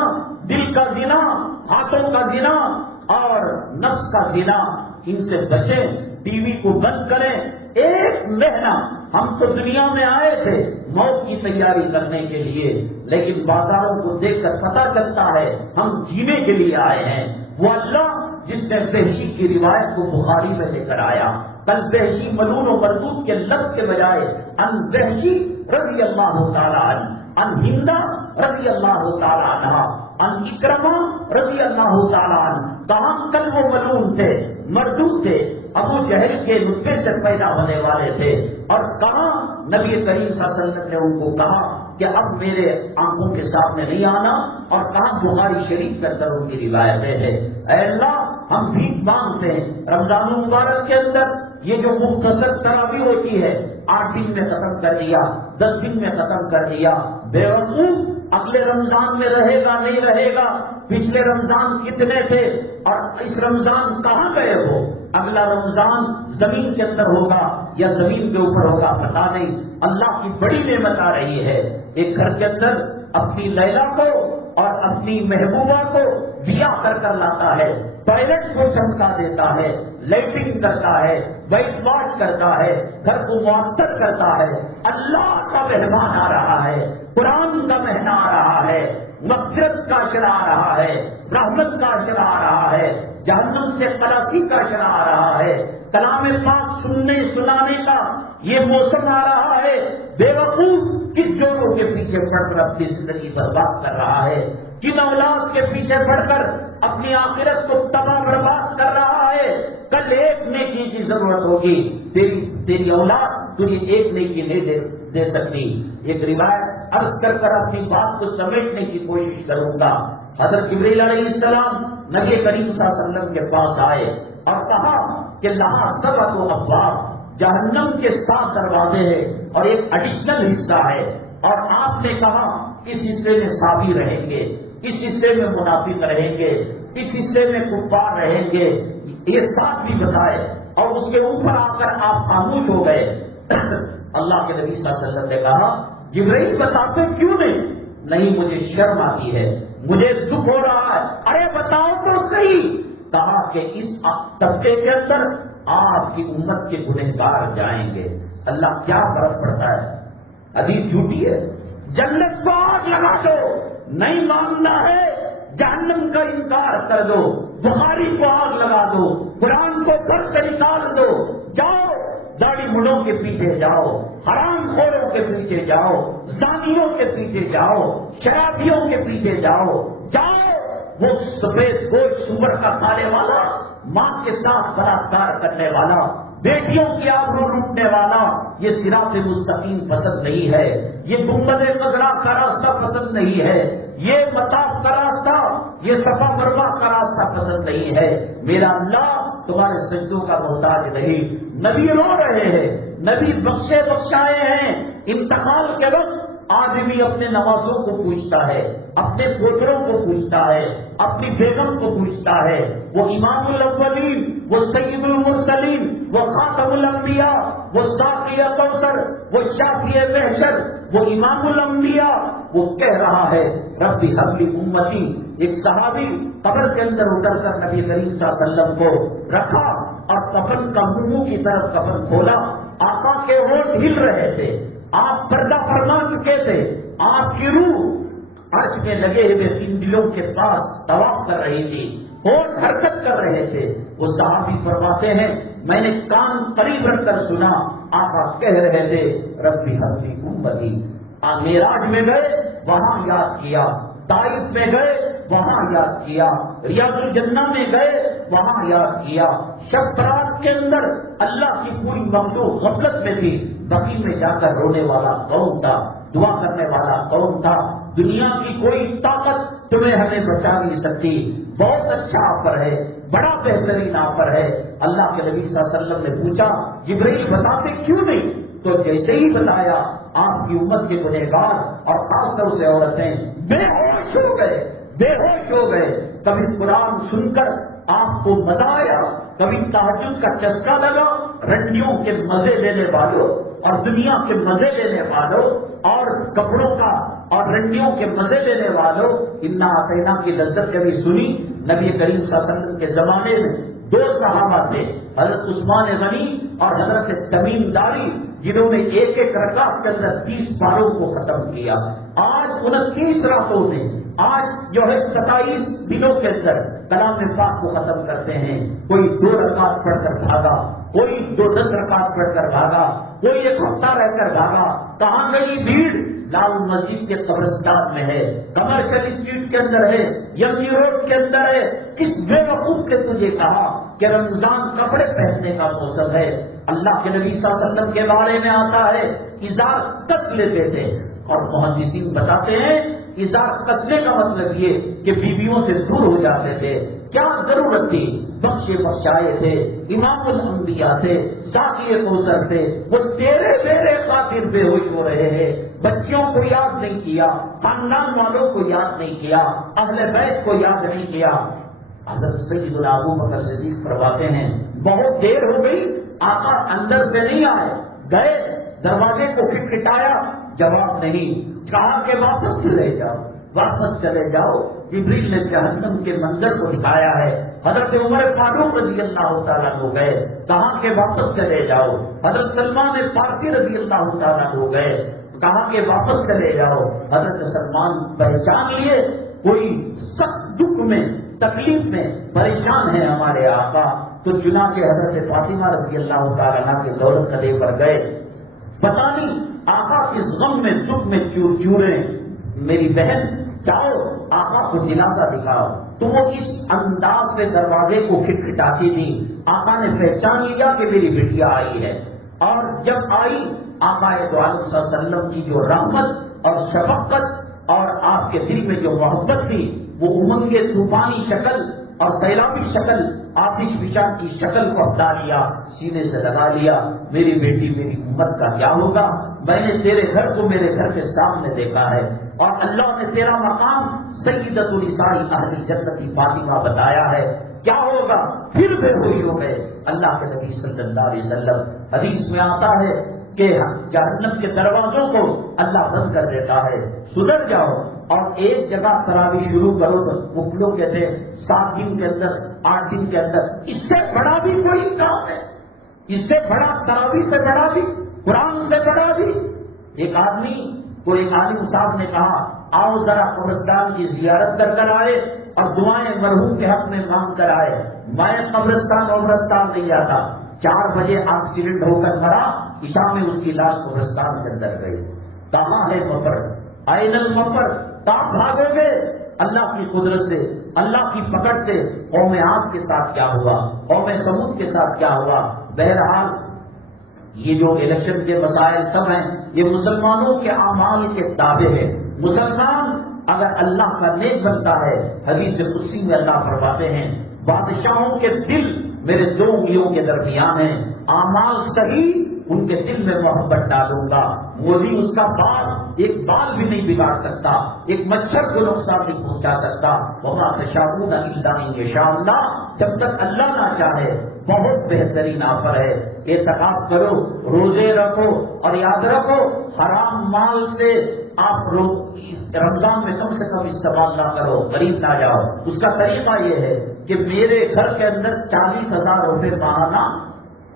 دل کا زنا، ہاتھوں کا زنا اور نفس کا زنا، ان سے بچیں، ٹی وی کو بند کریں۔ ایک مہینہ ہم تو دنیا میں آئے تھے موت کی تیاری کرنے کے لیے، لیکن بازاروں کو دیکھ کر پتہ چلتا ہے ہم جینے کے لیے آئے ہیں۔ وہ اللہ جس نے وحشی کی روایت کو بخاری میں لے کر آیا، کل وحشی ملعون و مردود کے لفظ کے بجائے ان وحشی رضی اللہ تعالیٰ عنہ، ان ہندا رضی اللہ تعالیٰ عنہ، ان اکرمہ رضی اللہ تعالیٰ عنہ، کہاں کل وہ ملعون تھے، مردود تھے، ابو جہل کے نطفے سے پیدا ہونے والے تھے، اور کہاں نبی کریم صلی اللہ علیہ وسلم نے ان کو کہا کہ اب میرے آنکھوں کے سامنے نہیں آنا، اور کہاں بخاری شریف کے اندر ان کی روایتیں ہیں۔ اے اللہ، ہم بھیک مانگتے ہیں رمضان المبارک کے اندر یہ جو مختصر تراویح ہوتی ہے 8 دن میں ختم کر دیا، 10 دن میں ختم کر دیا۔ بے وقوف، اگلے رمضان میں رہے گا نہیں رہے گا، پچھلے رمضان کتنے تھے اور اس رمضان کہاں گئے ہو، اگلا رمضان زمین کے اندر ہوگا یا زمین کے اوپر ہوگا پتا نہیں۔ اللہ کی بڑی نعمت آ رہی ہے، ایک گھر کے اندر اپنی لیلا کو اور اپنی محبوبہ کو بیاہ کر کر لاتا ہے، ٹوائلٹ کو چمکا دیتا ہے، لائٹنگ کرتا ہے، وائٹ واش کرتا ہے، گھر کو معطر کرتا ہے۔ اللہ کا مہمان آ رہا ہے، قرآن کا مہینہ آ رہا ہے، مغفرت کا اشرا آ رہا ہے، رحمت کا اشرا آ رہا ہے، جہنم سے خلاصی کا اشرا آ رہا ہے، کلام پاک سننے سنانے کا یہ موسم آ رہا ہے۔ بے وقوف کس جوڑوں کے پیچھے پڑ کر اپنی زندگی برباد کر رہا ہے، کن اولاد کے پیچھے پڑ کر اپنی آخرت کو تباہ برباد کر رہا ہے۔ کل ایک نیکی کی ضرورت ہوگی، تیری اولاد تجھے ایک نیکی نہیں دے سکتی۔ ایک روایت عرض کر کر اپنی بات کو سمیٹنے کی کوشش کروں گا۔ حضرت جبریل علیہ السلام نبی کریم صلی اللہ علیہ وسلم کے پاس آئے اور کہا کہ لہا سبعۃ ابواب، جہنم کے 7 دروازے ہیں اور ایک ایڈیشنل حصہ ہے، اور آپ نے کہا اس حصے میں صابی رہیں گے، اس حصے میں منافق رہیں گے، اس حصے میں کفار رہیں گے، یہ 7 بھی بتائے، اور اس کے اوپر آ کر آپ خاموش ہو گئے۔ اللہ کے نبی صلی اللہ علیہ وسلم نے کہا جبرائیل بتاتے کیوں نہیں؟ مجھے شرم آتی ہے، مجھے دکھ ہو رہا ہے۔ ارے بتاؤ تو صحیح۔ کہا کہ اس طبقے کے اندر آپ کی امت کے گنہگار جائیں گے۔ اللہ کیا فرق پڑتا ہے؟ حدیث جھوٹی ہے۔ جنت کو آگ لگا دو، نہیں ماننا ہے جہنم کا انکار کر دو، بخاری کو آگ لگا دو، قرآن کو گھر سے نکال دو، جاؤ مڑوں کے پیچھے جاؤ، حرام خوروں کے پیچھے جاؤ، زانیوں کے پیچھے جاؤ، شرابیوں کے پیچھے جاؤ، وہ سفید گوشت سور کا کھانے والا، ماں کے ساتھ بلاತ್ಕಾರ کرنے والا، بیٹیوں کی آبرو لوٹنے والا، یہ صراط مستقیم پسند نہیں ہے، یہ گنبد خضرا کا راستہ پسند نہیں ہے، یہ مطاف کا راستہ، یہ صفا مروا کا راستہ پسند نہیں ہے۔ میرا اللہ تمہارے سجدوں کا محتاج نہیں۔ نبی رو رہے ہیں، نبی بخشے بخشائے ہیں۔ انتقال کے وقت آدمی اپنے نوازوں کو پوچھتا ہے، اپنے پوتروں کو پوچھتا ہے، اپنی بیگم کو پوچھتا ہے۔ وہ امام الاولین، وہ سید المرسلین، وہ خاتم الانبیاء، وہ ساقی کوثر، وہ شافی محشر، وہ امام الانبیاء، وہ کہہ رہا ہے ربی ہب لی امتی۔ ایک صحابی قبر کے اندر اتر کر نبی کریم صلی اللہ علیہ وسلم کو رکھا اور کفن کا منہ کی طرف کفن کھولا۔ آقا کے ہونٹ ہل رہے تھے، آپ پردہ فرما چکے تھے، آپ کی روح عرش میں لگے ہوئے تین دلوں کے پاس طواف کر رہی تھی، ہونٹ حرکت کر رہے تھے۔ وہ صحابی فرماتے ہیں میں نے کان قریب رکھ کر سنا، آقا کہہ رہے تھے ربی ہب لی امتی۔ معراج میں گئے وہاں یاد کیا، طائف میں گئے وہاں یاد کیا، ریاض الجنہ میں گئے وہاں یاد کیا۔ شب برات کے اندر اللہ کی پوری مخلوق غفلت میں تھی، بقی میں جا کر رونے والا کون تھا، دعا کرنے والا کون تھا؟ دنیا کی کوئی طاقت تمہیں ہمیں بچا نہیں سکتی۔ بہت اچھا آفر ہے، بڑا بہترین آفر ہے۔ اللہ کے نبی صلی اللہ علیہ وسلم نے پوچھا جبرائیل بتاتے کیوں نہیں؟ تو جیسے ہی بتایا آپ کی امت کے گنہگار اور خاص طور سے عورتیں بے ہوش ہو گئے، بے ہوش ہو گئے۔ کبھی قرآن سن کر آپ کو مزہ آیا، کبھی تہجد کا چسکا لگا، رنڈیوں کے مزے لینے والوں اور دنیا کے مزے لینے والوں اور کپڑوں کا اور رنڈیوں کے مزے لینے والوں، انا اعطینا کی لذت کبھی سنی؟ نبی کریم صلی اللہ علیہ وسلم کے زمانے میں دو صحابہ تھے، حضرت عثمان غنی اور حضرت تمیم داری، جنہوں نے ایک ایک رکعت کے اندر 30 پاروں کو ختم کیا۔ آج 29 راتوں میں، آج جو ہے 27 دنوں کے اندر کلام پاک کو ختم کرتے ہیں۔ کوئی 2 رکعت پڑھ کر بھاگا، کوئی 10 رکعت پڑھ کر بھاگا، کوئی 1 ہفتہ رہ کر بھاگا۔ کہاں گئی بھیڑ؟ لال مسجد کے قبرستان میں ہے، کمرشل اسٹریٹ کے اندر ہے، یمنی روڈ کے اندر ہے۔ کس بے وقوف نے تجھے کہا کہ رمضان کپڑے پہننے کا موسم ہے؟ اللہ کے نبی صلی اللہ علیہ وسلم کے بارے میں آتا ہے ازار کس لیتے تھے، اور محدثین بتاتے ہیں ازار کسنے کا مطلب یہ کہ بیویوں سے دور ہو جاتے تھے۔ کیا ضرورت تھی؟ بخشے بخشائے تھے، امام الانبیاء تھے، ساقی کوثر تھے، وہ تیرے میرے خاطر بے ہوش ہو رہے ہیں۔ بچوں کو یاد نہیں کیا، خاندان والوں کو یاد نہیں کیا، اہل بیت کو یاد نہیں کیا۔ حضرت سیدنا ابو بکر صدیق فرماتے ہیں بہت دیر ہو گئی، آقا اندر سے نہیں آئے، گئے دروازے کو کھٹکھٹایا، جواب نہیں، کہا کہ واپس چلے جاؤ، واپس چلے جاؤ۔ جبریل نے جہنم کے منظر کو دکھایا ہے۔ حضرت عمر فاروق رضی اللہ تعالیٰ ہو گئے، کہا کہ واپس چلے جاؤ۔ حضرت سلمان فارسی رضی اللہ تعالیٰ ہو گئے، کہا کہ واپس چلے جاؤ۔ حضرت سلمان پہچان لیے کوئی سخت دکھ میں، تکلیف میں پریشان ہے ہمارے آقا، تو چنانچہ حضرت فاطمہ رضی اللہ تعالیٰ کے دولت قلعے پر گئے۔ پتہ نہیں آقا اس غم میں دکھ میں چور چورے، میری بہن جاؤ آقا کو دلاسا دکھاؤ۔ تو وہ اس انداز سے دروازے کو کھٹکھٹاتی تھی۔ آقا نے پہچان لیا کہ میری بیٹیا آئی ہے، اور جب آئی آقا دو عالم صلی اللہ علیہ وسلم کی جو رحمت اور شفقت اور آپ کے دل میں جو محبت تھی، وہ امنگ کے طوفانی شکل اور سیلابی شکل، آتش فشاں کی شکل کو ہٹا لیا، سینے سے لگا لیا۔ میری بیٹی میری امت کا کیا ہوگا؟ میں نے تیرے گھر کو میرے گھر کے سامنے دیکھا ہے، اور اللہ نے تیرا مقام سیدۃ النساء اہل جنت فاطمہ بتایا ہے، کیا ہوگا؟ پھر بے ہوش ہو گئے۔ اللہ کے نبی صلی اللہ علیہ وسلم، حدیث میں آتا ہے کہ جہنم کے دروازوں کو اللہ بند کر دیتا ہے، سدھر جاؤ اور ایک جگہ تراویح شروع کرو۔ تو وہ لوگ کہتے ہیں 7 دن کے اندر، 8 دن کے اندر، اس سے بڑا بھی کوئی کام ہے؟ اس سے بڑا تراویح سے بڑا بھی، قرآن سے بڑا بھی؟ ایک آدمی کو ایک عالم صاحب نے کہا آؤ ذرا قبرستان کی زیارت کر کر آئے اور دعائیں مرحوم کے حق میں مانگ کر آئے۔ میں قبرستان نہیں جاتا، 4 بجے ایکسیڈنٹ ہو کر مرا، عشاء میں اس کی لاش قبرستان کے اندر گئی. کہاں ہے مفر؟ این المفر؟ کہاں بھاگو گے؟ اللہ کی قدرت سے، اللہ کی پکڑ سے قوم عاد کے ساتھ کیا ہوا، قوم سمود کے ساتھ کیا ہوا. بہرحال یہ جو الیکشن کے مسائل سب ہیں، یہ مسلمانوں کے اعمال کے تابع ہیں. مسلمان اگر اللہ کا نیک بنتا ہے، حدیث قدسی میں اللہ فرماتے ہیں بادشاہوں کے دل میرے دو انگلیوں کے درمیان ہیں، اعمال صحیح ان کے دل میں محبت ڈالوں گا. مولوی اس کا ایک بال بھی نہیں بگاڑ سکتا، ایک مچھر کو نقصان نہیں پہنچا سکتا. وما تشاءون الا ان یشاء اللہ، جب تک اللہ نہ چاہے. بہت بہترین آفر ہے. اعتکاف کرو، روزے رکھو، اور یاد رکھو حرام مال سے آپ رمضان میں کم سے کم استعمال نہ کرو، غریب نہ جاؤ. اس کا طریقہ یہ ہے کہ میرے گھر کے اندر 40,000 روپے ماہانہ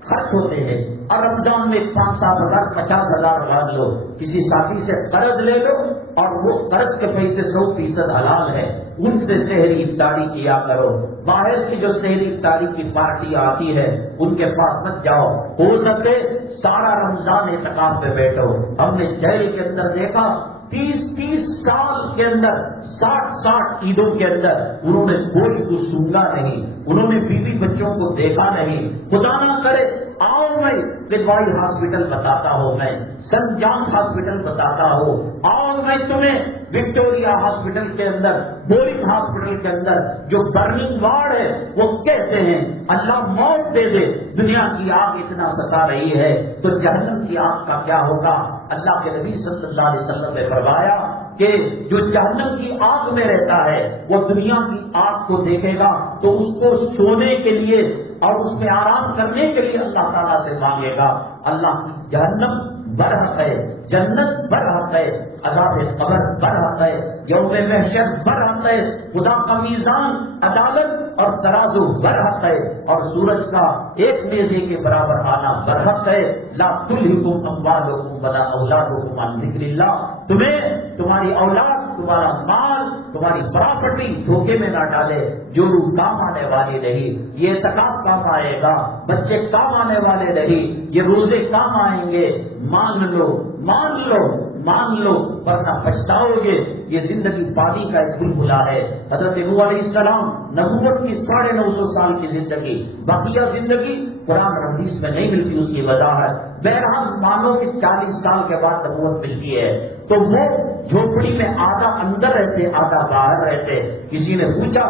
خرچ ہوتے ہیں، اور رمضان میں 5-7,000 50,000 لگا لو. کسی ساتھی سے قرض لے لو، اور وہ قرض کے پیسے 100% حلال ہے، ان سے سحری افطاری کیا کرو. باہر کی جو سحری افطاری کی پارٹی آتی ہے ان کے پاس مت جاؤ. ہو سکے سارا رمضان اعتکاف پہ بیٹھو. ہم نے جیل کے اندر دیکھا 30 سال کے اندر 60 عیدوں کے اندر انہوں نے گوشت کو سونگا نہیں، انہوں نے بیوی بچوں کو دیکھا نہیں. خدا نہ کرے آؤ میں دلوائی ہاسپٹل بتاتا ہوں، میں سنت جانس ہاسپٹل بتاتا ہوں، آؤ میں تمہیں وکٹوریا ہاسپٹل کے اندر، بورنگ ہاسپٹل کے اندر جو برننگ وارڈ ہے وہ کہتے ہیں اللہ موت دے دے، دنیا کی آگ اتنا ستا رہی ہے تو جہنم کی آگ کا کیا ہوگا. اللہ کے نبی صلی اللہ علیہ وسلم نے فرمایا کہ جو جہنم کی آگ میں رہتا ہے وہ دنیا کی آگ کو دیکھے گا تو اس کو سونے کے لیے اور اس میں آرام کرنے کے لیے اللہ تعالیٰ سے مانگے گا. اللہ کی جہنم برحق ہے، جنت برحق ہے، عذاب قبر برحق ہے، یوم محشر برحق ہے، خدا کا میزان عدالت اور ترازو برحق ہے، اور سورج کا ایک نیزے کے برابر آنا برحق ہے. لا تلہکم اموالکم ولا اولادکم عن ذکر اللہ، تمہیں تمہاری اولاد، تمہارا مال، تمہاری پراپرٹی دھوکے میں نہ ڈالے. جو روح کام آنے والی نہیں، یہ اعتکاف کام آئے گا، بچے کام آنے والے نہیں، یہ روزے کام آئیں گے. مان لو، مان لو، مان لو، ورنہ پچھتاؤ گے. یہ زندگی پانی کا ایک بلبلا ہے. حضرت نوح علیہ السلام نبوت کی 950 سال کی زندگی، بقیہ زندگی قرآن حدیث میں نہیں ملتی اس کی وضاحت. بہرحال مانو کہ 40 سال کے بعد نبوت ملتی ہے تو وہ جھوپڑی میں آدھا اندر رہتے آدھا باہر رہتے. کسی نے پوچھا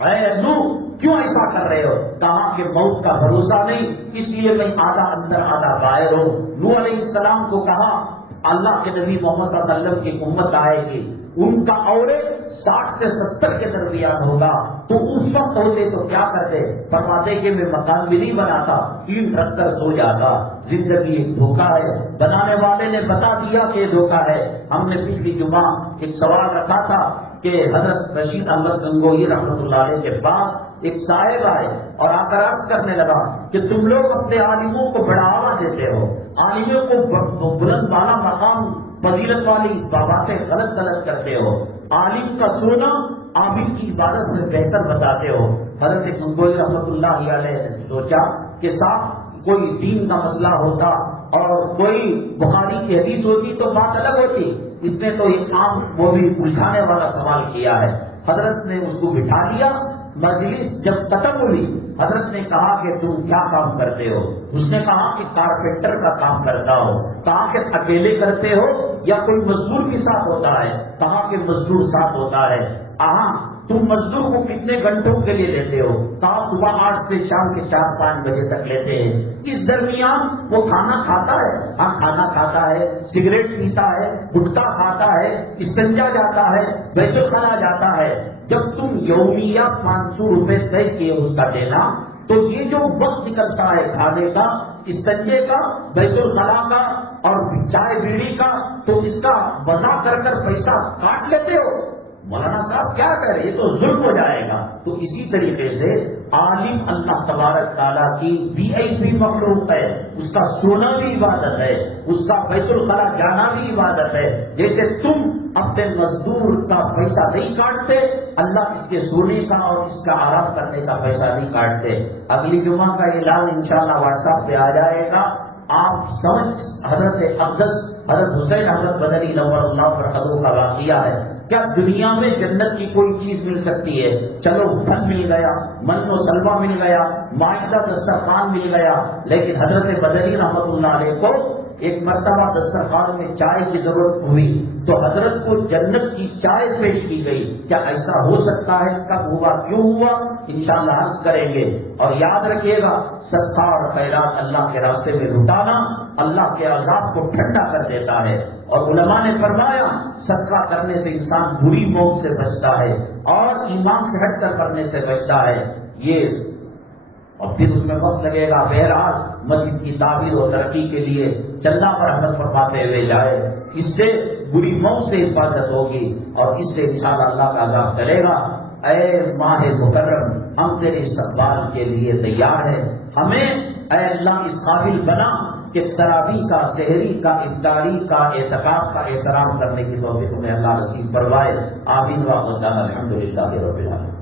اے نوح کیوں ایسا کر رہے ہو؟ کہا کہ موت کا بھروسہ نہیں، اس لیے میں آدھا اندر آدھا باہر ہوں. نوح علیہ السلام کو کہا اللہ کے نبی محمد صلی اللہ علیہ وسلم کی امت آئے گی، ان کا عمر 60 سے 70 کے درمیان ہوگا، تو اس وقت ہوتے تو کیا کرتے؟ فرماتے کہ میں مکان بھی نہیں بناتا، اینٹ رکھ کر سو جاتا. زندگی ایک دھوکہ ہے، بنانے والے نے بتا دیا کہ یہ دھوکہ ہے. ہم نے پچھلی جمعہ ایک سوال رکھا تھا کہ حضرت رشید احمد گنگوہی رحمۃ اللہ علیہ کے پاس ایک صاحب آئے اور آ کر عرض کرنے لگا کہ تم لوگ اپنے عالموں کو بڑھاوا دیتے ہو، عالموں کو بلند بالا مقام فضیلت والی باتیں غلط کرتے ہو، عالم کا سونا عابد کی عبادت سے بہتر بتاتے ہو. حضرت گنگوہی رحمۃ اللہ علیہ نے سوچا کہ صاحب کوئی دین کا مسئلہ ہوتا اور کوئی بخاری کی حدیث ہوتی تو بات الگ ہوتی، اس نے تو ایک عام وہ بھی الجھانے والا سوال کیا ہے. حضرت نے اس کو بٹھا لیا. مجلس جب ختم ہوئی حضرت نے کہا کہ تم کیا کام کرتے ہو؟ اس نے کہا کہ کارپینٹر کا کام کرتا ہو. کہا کہ اکیلے کرتے ہو یا کوئی مزدور کے ساتھ ہوتا ہے؟ کہا کہ مزدور ساتھ ہوتا ہے. تم مزدور کو کتنے گھنٹوں کے لیے لیتے ہو؟ کہا صبح 8 سے شام کے 4-5 بجے تک لیتے ہیں. اس درمیان وہ کھانا کھاتا ہے؟ ہاں کھانا کھاتا ہے، سگریٹ پیتا ہے، گٹکا کھاتا ہے، استنجا جاتا ہے، بیت الخلا جاتا ہے. جب تم یومیہ 500 روپے طے کیے اس کا دینا، تو یہ جو وقت نکلتا ہے کھانے کا، استنجے کا، بیت الخلا کا اور چائے بیڑی کا، تو اس کا وضع کر کر پیسہ کاٹ لیتے ہو. مولانا صاحب کیا کرے، یہ تو ظلم ہو جائے گا. تو اسی طریقے سے عالم اللہ تبارک تعالیٰ کی VIP مخلوق ہے، اس کا سونا بھی عبادت ہے، اس کا بیت الخلا جانا بھی عبادت ہے. جیسے تم اپنے مزدور کا پیسہ نہیں کاٹتے، اللہ اس کے سونے کا اور اس کا آرام کرنے کا پیسہ نہیں کاٹتے. اگلی جمعہ کا اعلان انشاءاللہ واٹس ایپ پہ آ جائے گا. آپ سمجھ حضرت اقدس حضرت حسین احمد بدری نور اللہ فرقدو کا واقعہ ہے. کیا دنیا میں جنت کی کوئی چیز مل سکتی ہے؟ چلو پھل مل گیا، من و سلوا مل گیا، مائدہ دسترخوان مل گیا، لیکن حضرت بدری رحمت اللہ علیہ کو ایک مرتبہ دسترخوان میں چائے کی ضرورت ہوئی تو حضرت کو جنت کی چائے پیش کی گئی. کیا ایسا ہو سکتا ہے؟ کب ہوا، کیوں ہوا، انشاءاللہ عرض کریں گے. اور یاد رکھیے گا، صدقہ اور خیرات اللہ کے راستے میں لٹانا اللہ کے عذاب کو ٹھنڈا کر دیتا ہے. اور علماء نے فرمایا صدقہ کرنے سے انسان بری موت سے بچتا ہے اور ایمان سے ہٹ کر کرنے سے بچتا ہے. یہ اور پھر اس میں وقت لگے گا. بہرحال مسجد کی تعمیر و ترقی کے لیے چندہ پر رحمت فرماتے ہوئے جائے، اس سے بری موت سے حفاظت ہوگی اور اس سے انشاءاللہ اللہ کا عذاب ٹلے گا. اے ماہ مکرم، ہم تیرے استقبال کے لیے تیار ہیں. ہمیں اے اللہ اس قابل بنا کہ تراویح کا، سحری کا، افطاری کا، اعتکاف کا احترام کرنے کی توفیق ہمیں اللہ نصیب فرمائے. آمین. واخر دعوانا الحمدللہ رب العالمین.